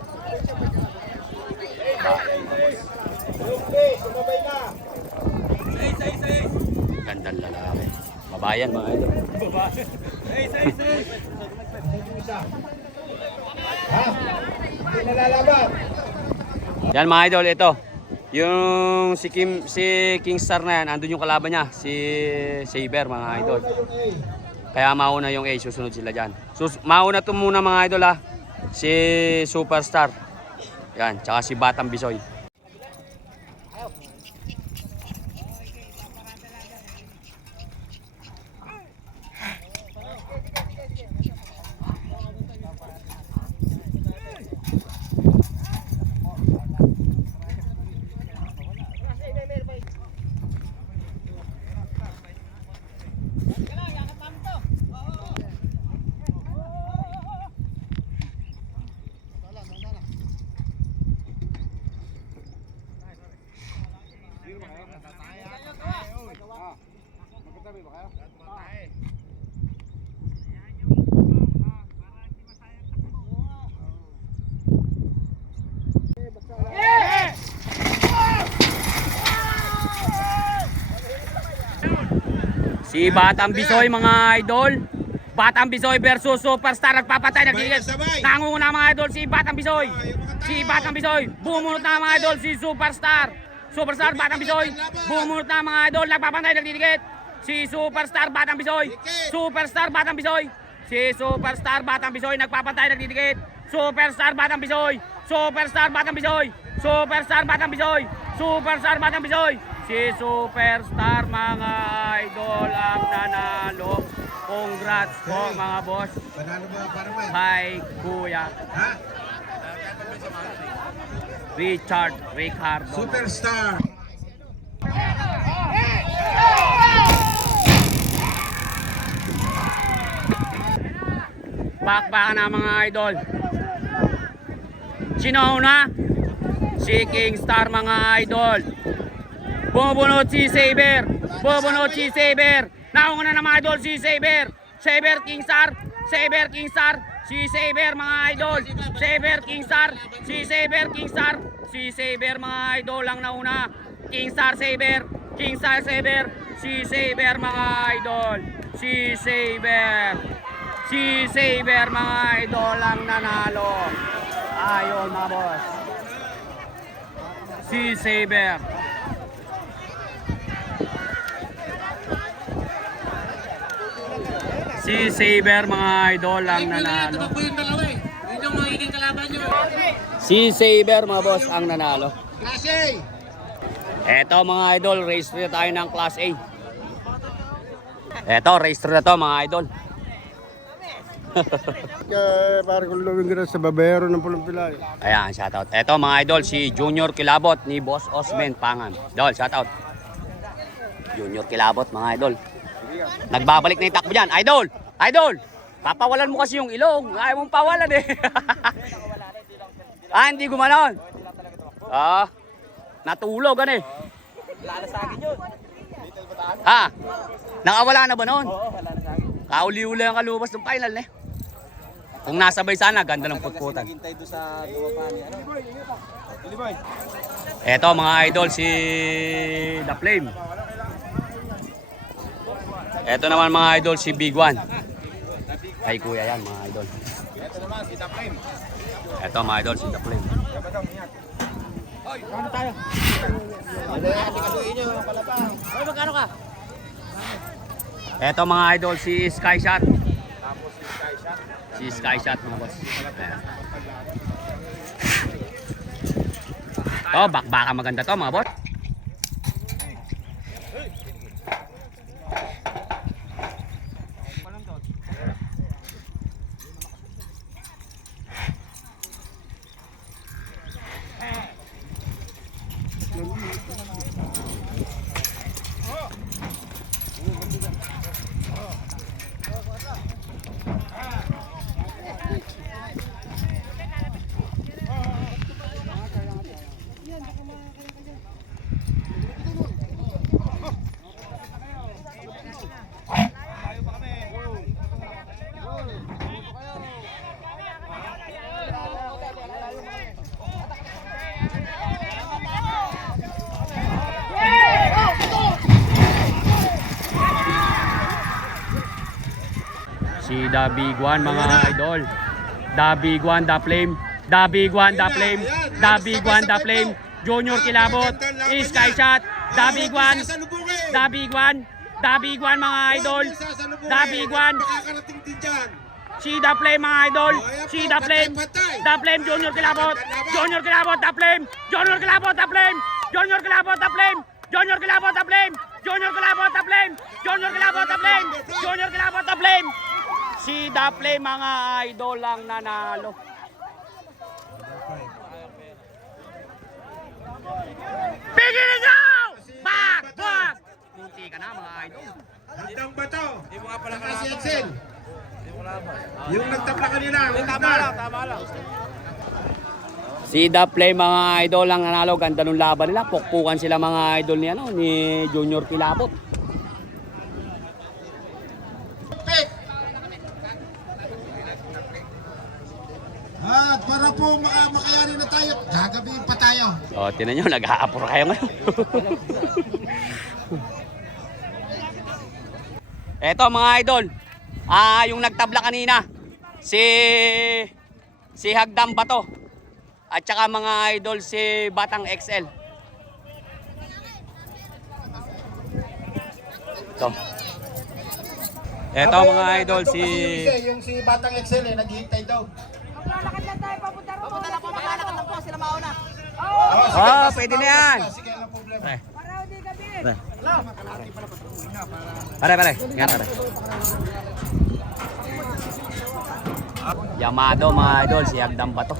Gandang lalaki. Babayan mga idol. Yan mga idol, ito. Yung si Kingstar na yan, andun yung kalaban niya, si Saber mga idol. Kaya mauna yung A, susunod sila dyan. Mauna to muna mga idol ha. Si Superstar. Yan, tsaka si Batang Bisoy. Si Batang Bisoy mga idol. Batang Bisoy versus Superstar, nagpapatay, nagigil. Nangunguna mga idol si Batang Bisoy. Si Batang Bisoy, bumunot na mga idol si Superstar. Superstar, Batang Bisoy, bumunot na mga idol, nagpapatay, nagdidikit. Si Superstar, Batang Bisoy. Superstar, Batang Bisoy. Si Superstar Batang Bisoy nagpapatay, nagdidikit. Superstar Batang Bisoy. Superstar Batang Bisoy. Superstar Batang Bisoy. Superstar Batang Bisoy. Si Superstar mga idol ang nanalo. Congrats po mga boss. Panalo mo para man. Kay Kuya Ha? Richard Ricardo. Superstar. Bakbakan na mga idol. Sino una? Si Kingstar mga idol. Bumubunot si Saber. Bumubunot si Saber. Nauna na mga idol si Saber. Saber Kingstar. Saber Kingstar. Si Saber mga idol. Saber Kingstar. Si Saber Kingstar. Si Saber mga idol ang nauna. Kingstar Saber. Kingstar Saber. Si Saber mga idol. Si Saber. Si Saber mga idol ang nanalo. Ayun mga boss. Si Saber. Si Saber mga idol ang nanalo. Si Saber mga boss ang nanalo. Class A. Eto mga idol, race 3 tayo ng Class A. Eto, race 3 na to mga idol. Parang kung luming ka sa babero ng Pulang Pilay. Ayan, shoutout. Eto mga idol, si Junior Kilabot ni Boss Osman Pangan. Idol, shoutout. Junior Kilabot mga idol. Nagbabalik na yung takbo dyan. Idol! Idol! Papawalan mo kasi yung ilong. Ayaw mong pawalan eh. Hindi gumanon. Natulog ano eh. Lalasagin yun. Ha? Nakawala na ba noon? Kauli-uli ang kalubas ng final eh. Kung nasabay sana, ganda ng putputan. Hintay doon sa duwa pa ni ano. Pili boy. Eto mga idol, si The Flame. Eto naman mga idol, si Big One. Kay kuya yan mga idol. Ito naman si The Flame. Eto mga idol, si The Flame. Magkano ka? Eto mga idol, si Sky Shot. Tapos si Sky Shot. Si Sky Shot mga boss. Ayan. To, bakbaka maganda to mga boss. Si The Big One mga idol. The Big One, The Flame. The Big One, The Flame. The Big One, The Flame. Junior Kilabot. Sky Shot. The Big One. The Big One. The Big One mga idol. The Big One. Makakarating din dyan. Si The Flame mga idol. Si The Flame. The Flame, Junior Kilabot. Junior Kilabot, The Flame. Junior Kilabot, The Flame. Junior Kilabot, The Flame. Junior Kilabot, The Flame. Junior Kilabot, The Flame. Junior Kilabot, The Flame. Junior Kilabot, The Flame. Si The Flame mga idol ang nanalo. Bigyan nyo! Back! Back! Munti ka na mga idol. Handang ba to? Hindi mo nga pala Si kalaban. Edsel. Hindi mo kalaban. Yung nagtabla kanina. Tama lang, tama lang. Si The Flame mga idol ang nanalo. Ganda nung laban nila. Pukpukan sila mga idol ni, ni Junior Kilabot. At para po makayari na tayo, gagabihin pa tayo. O, tinan nyo, nag-aapor kayo ngayon. Eto mga idol, yung nagtabla kanina, si Hagdam Bato, at saka mga idol si Batang XL. Ito. Eto mga idol, si... Yung si Batang Excel eh, naghihintay daw. Maglalakad lang tayo papunta ron. Papunta lang po, maglalakad lang po. Sila mauna. Oh, pwede na yan. Sige, walang problema. Para hindi gabi. Pare. Yan, pare. Yamado mga idol, si Agdam ba to?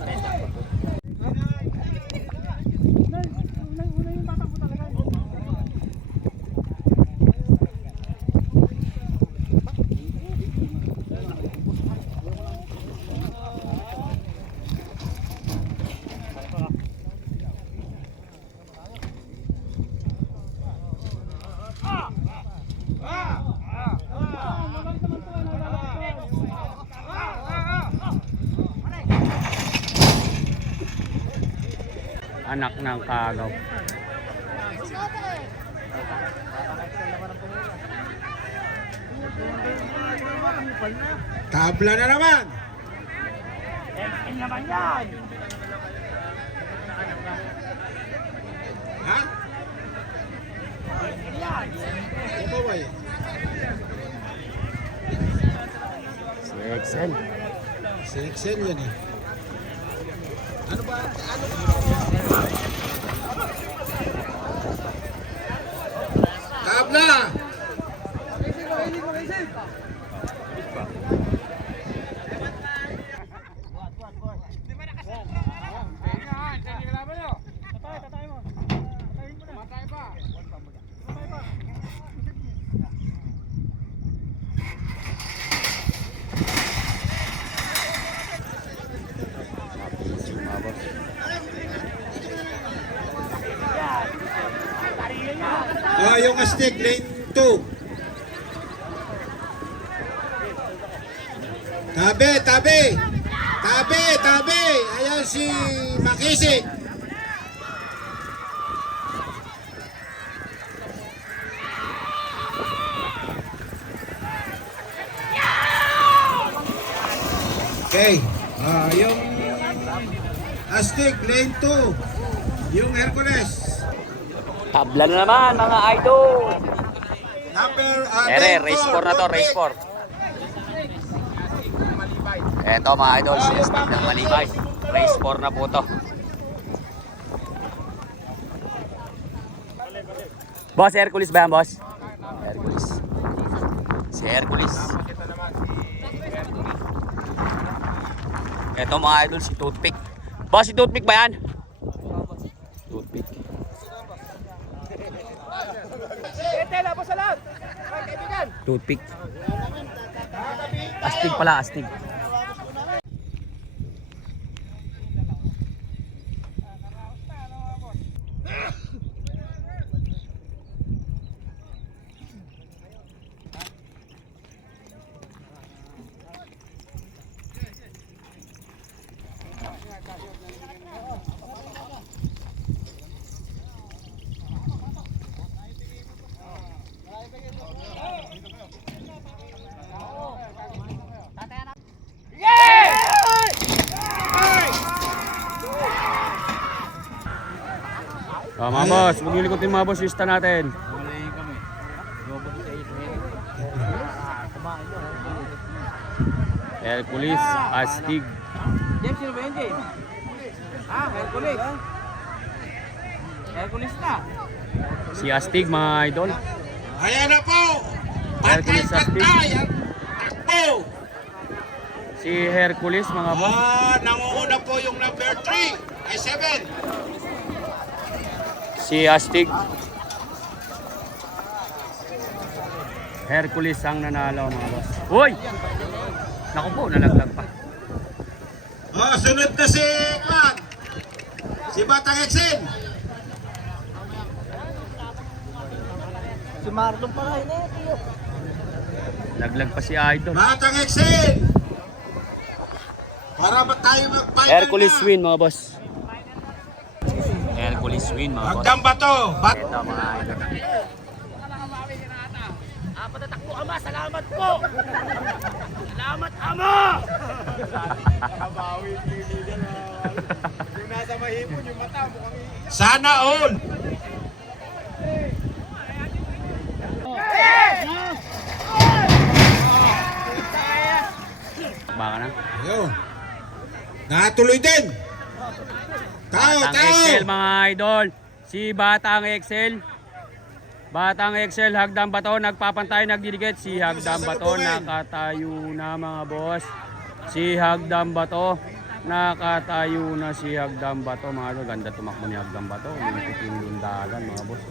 Anak ng kagaw. Tabla na naman. Ha? Ano ba yun? Si Excel. Si Excel yan eh. Ano ba? Ano? Tabla! Yung Aztec, lane 2. Tabi! Ayan si Makisi. Okay. Yung Aztec, lane 2. Yung Hercules. Tabla na naman mga idol. Number Race 4 na to, race 4. Eto mga idol, si Steve ng Malibay. Race 4 na po to. Boss, Hercules ba yan, boss? Hercules. Si Hercules. Eto mga idol, si Toothpick. Boss, si Toothpick ba yan? Toothpick. Toothpick. Astig pala, astig. Mga boss, huwag yung likotin mga boss, lista natin. Hercules, Astig. James, sino ba yun, James? Hercules. Hercules na. Si Astig mga idol. Ayan na po! Hercules Astig. Takbo! Si Hercules mga boss. Nangunguna po yung number 3 ay 7. Si Astig. Hercules ang nanalo mga boss. Uy! Naku po, nalaglag pa. Sunod na si Juan. Si Batang Exen. Si Marlon pa rin eh. Laglag pa si Idol. Batang Exen. Para ba tayo mag-final Hercules na? win mga boss. Hercules win mga boss. Magdang bato. Ito mga idol. Patatakbo ama, salamat po! Salamat ama! Yung nasa mahipon, yung mata, mukhang Sana all. baka na. Ayun. Natuloy din. Tao, Batang tao. Excel mga idol. Si Batang Excel. Batang Excel, Hagdan Bato, nagpapantay, nagdidikit. Si Hagdan Bato, nakatayo na mga boss. Si Hagdan Bato, nakatayo na si Hagdan Bato. Mga idol, ganda tumakbo ni Hagdan Bato. Umitik yung lundagan mga boss.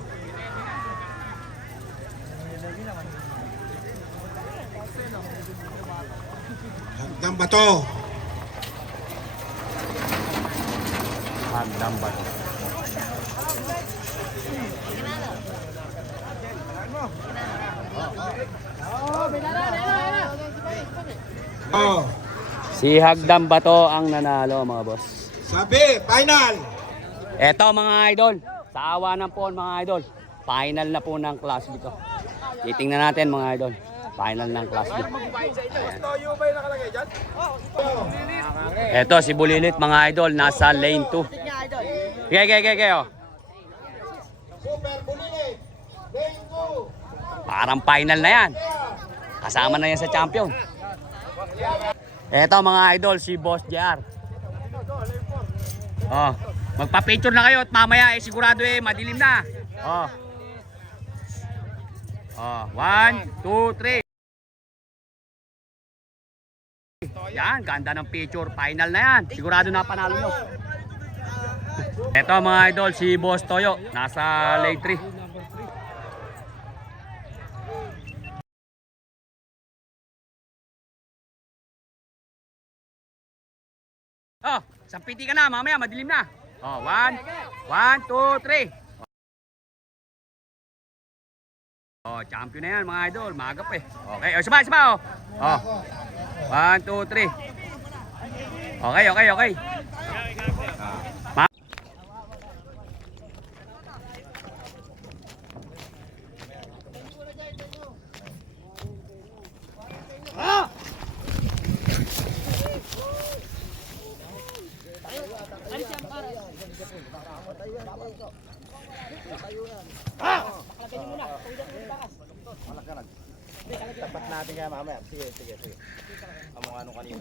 Hagdan Bato. Hagdan Bato. Oh. Si Hagdan Bato ang nanalo mga boss. Sabi, final. Eto mga idol, sa awa ng phone mga idol, final na po ng Class B to. Titingnan natin mga idol, final ng Class B. Eto si Bulilit mga idol, nasa lane 2. Okay, oh. Super Bulilit. Lane 2. Parang final na yan. Kasama na yan sa champion. Eto mga idol, si Boss JR. Oh, magpa-picture na kayo at mamaya sigurado madilim na. Oh. Oh, 1, 2, 3. Yan, ganda ng picture. Final na yan. Sigurado na panalo nyo. Eto mga idol, si Boss Toyo. Nasa lane 3. Oh, sampiti ka na, mamaya madilim na. Oh, 1, 2, 3. Oh, champion na yan mga idol, magap eh. Okay, oh, sama oh. Oh. 1, 2, 3. Okay. Tapat natin kaya mamaya. Sige. Ang mga anong kanina.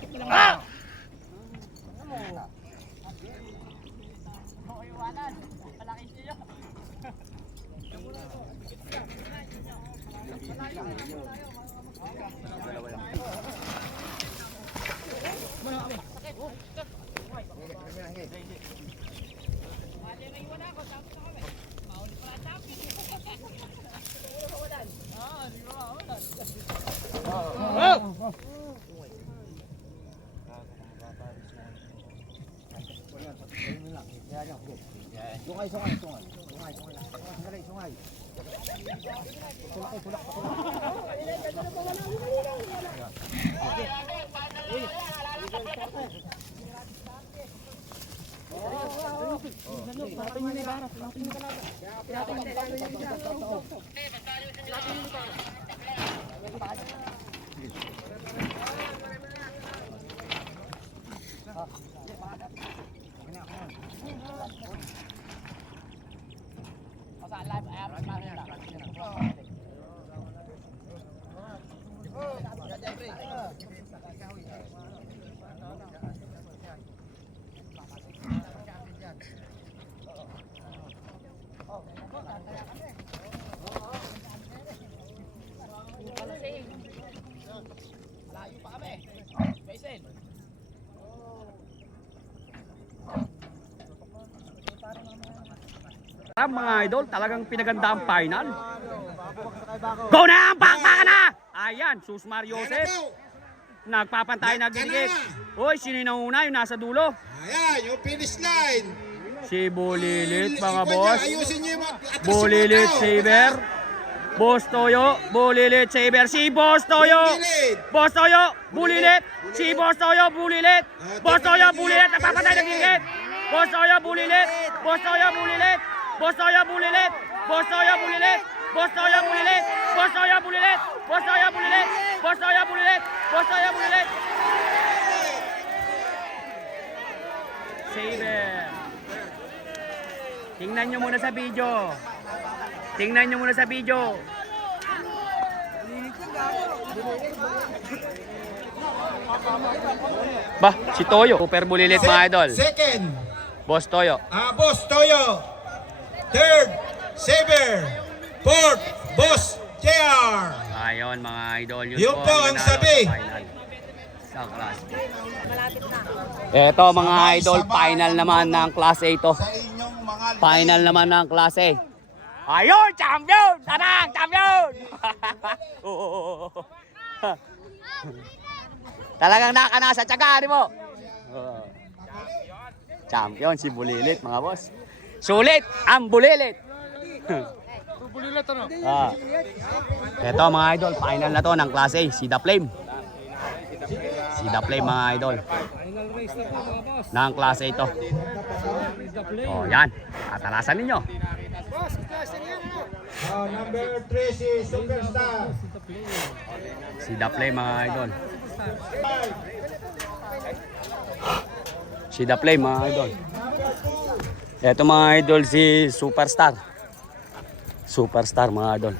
Mga idol, talagang pinaganda ang final. Go na! Bakbakan na! Ayan, Susmar Joseph. Nagpapantay, nagdidikit. Hoy, sino yung nauna? Yung nasa dulo. Ayan, yung finish line. Si Bulilit mga boss. Ayusin niyo yung atras Bulilit yung tao. Saber. Boss Toyo, Bulilit Saber. Si Boss Toyo. Boss Toyo, Bulilit. Si Boss Toyo, Bulilit. Boss Toyo, Bulilit. Nagpapantay, nagdidikit. Boss Toyo, Bulilit. Boss Toyo, Bulilit. Boss Toyo, Bulilit. Boss Toyo, Bulilit. Boss Toyo, Bulilit. Boss Toyo, Bulilit. Boss Toyo, Bulilit. Boss Toyo, Bulilit. Boss Toyo, Bulilit. Saber. Tingnan nyo muna sa video. Tingnan nyo muna sa video. Ba, si Toyo. Super bulilit mga idol. Second, Boss Toyo. Boss Toyo. Third, Saber. Fourth, Boss JR. Ayun mga idol. Yun po ang nanalo sabi. sa final. Sa class A. Eto mga idol, final naman ng class A to. Sa inyong mga Final naman ng class A. Ayun, champion! Tanang, champion! Talagang nakanasa tiyaga, di mo? Champion si Bulilit mga boss. Sulit ang Bulilit. Bulilit ano? Ito mga idol, final na to ng class A, si The Flame. Si The Flame mga idol. Final race na po mga boss. Ng class A to. Oh, yan. Tatalasan ninyo. Boss, klase niyan ano? number 3 si Superstar. Si The Flame mga idol. Si The Flame mga idol. Ito mga idol si Superstar. Superstar mga idol.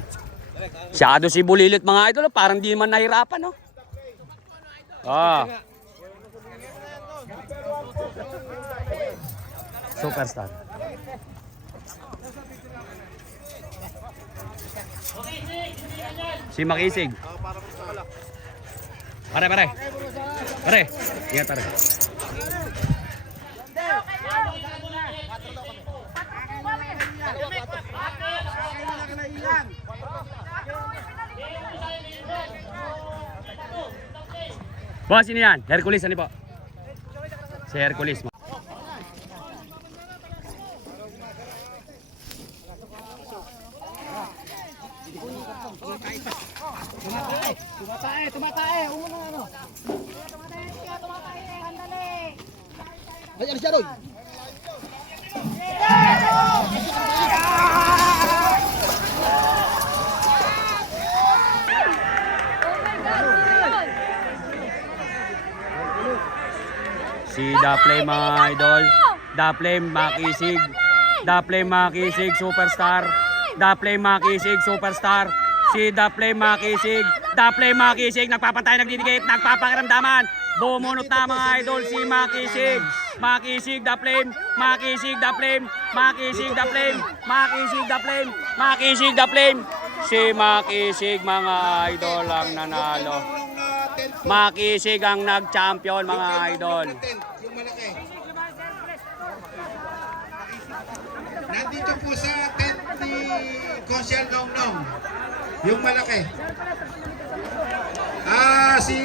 Siyado si Bulilit mga idol, parang di man nahirapan no. Superstar. Si Makisig. Pare. Pare. Ingat pare. Boss, sino yan? Hercules, ano po? Si Hercules. Tumatae, umuna ano? Ay, ano siya doon? Si The Flame mga idol. The Flame Makisig. The Flame Makisig Superstar. The Flame Makisig Superstar. Si The Flame Makisig. The Flame Makisig nagpapatay, nagdidikit, nagpapakiramdaman. Bumunot na mga idol si Makisig. Makisig The Flame. Makisig The Flame. Makisig The Flame. Makisig The Flame. Makisig The Flame. Si Makisig mga idol ang nanalo. Makisig ang nag-champion mga idol. Yung malaki. Nandito po sa tent ni Consiel Nongnong. Yung malaki. Si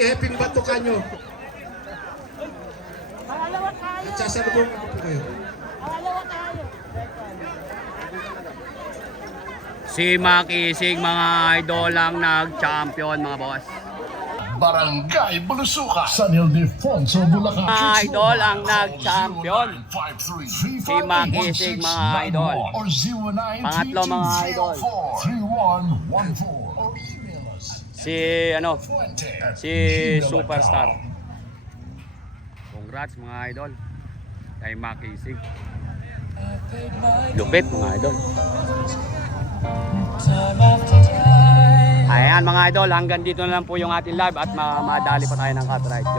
Heping Batukanyo. At sasalubong po kayo. Si Makisig mga idol ang nag-champion mga boss. Barangay Belusuka, San Ildefonso, Bulacan. Mga idol ang nag-champion. Si Makisig mga idol. Or 0922 Pangatlo mga idol. 3114 or email us Si Superstar. Congrats mga idol kay Makisig. Lupit mga idol. Ayan mga idol, hanggang dito na lang po yung ating live at madali pa tayo ng cut ride.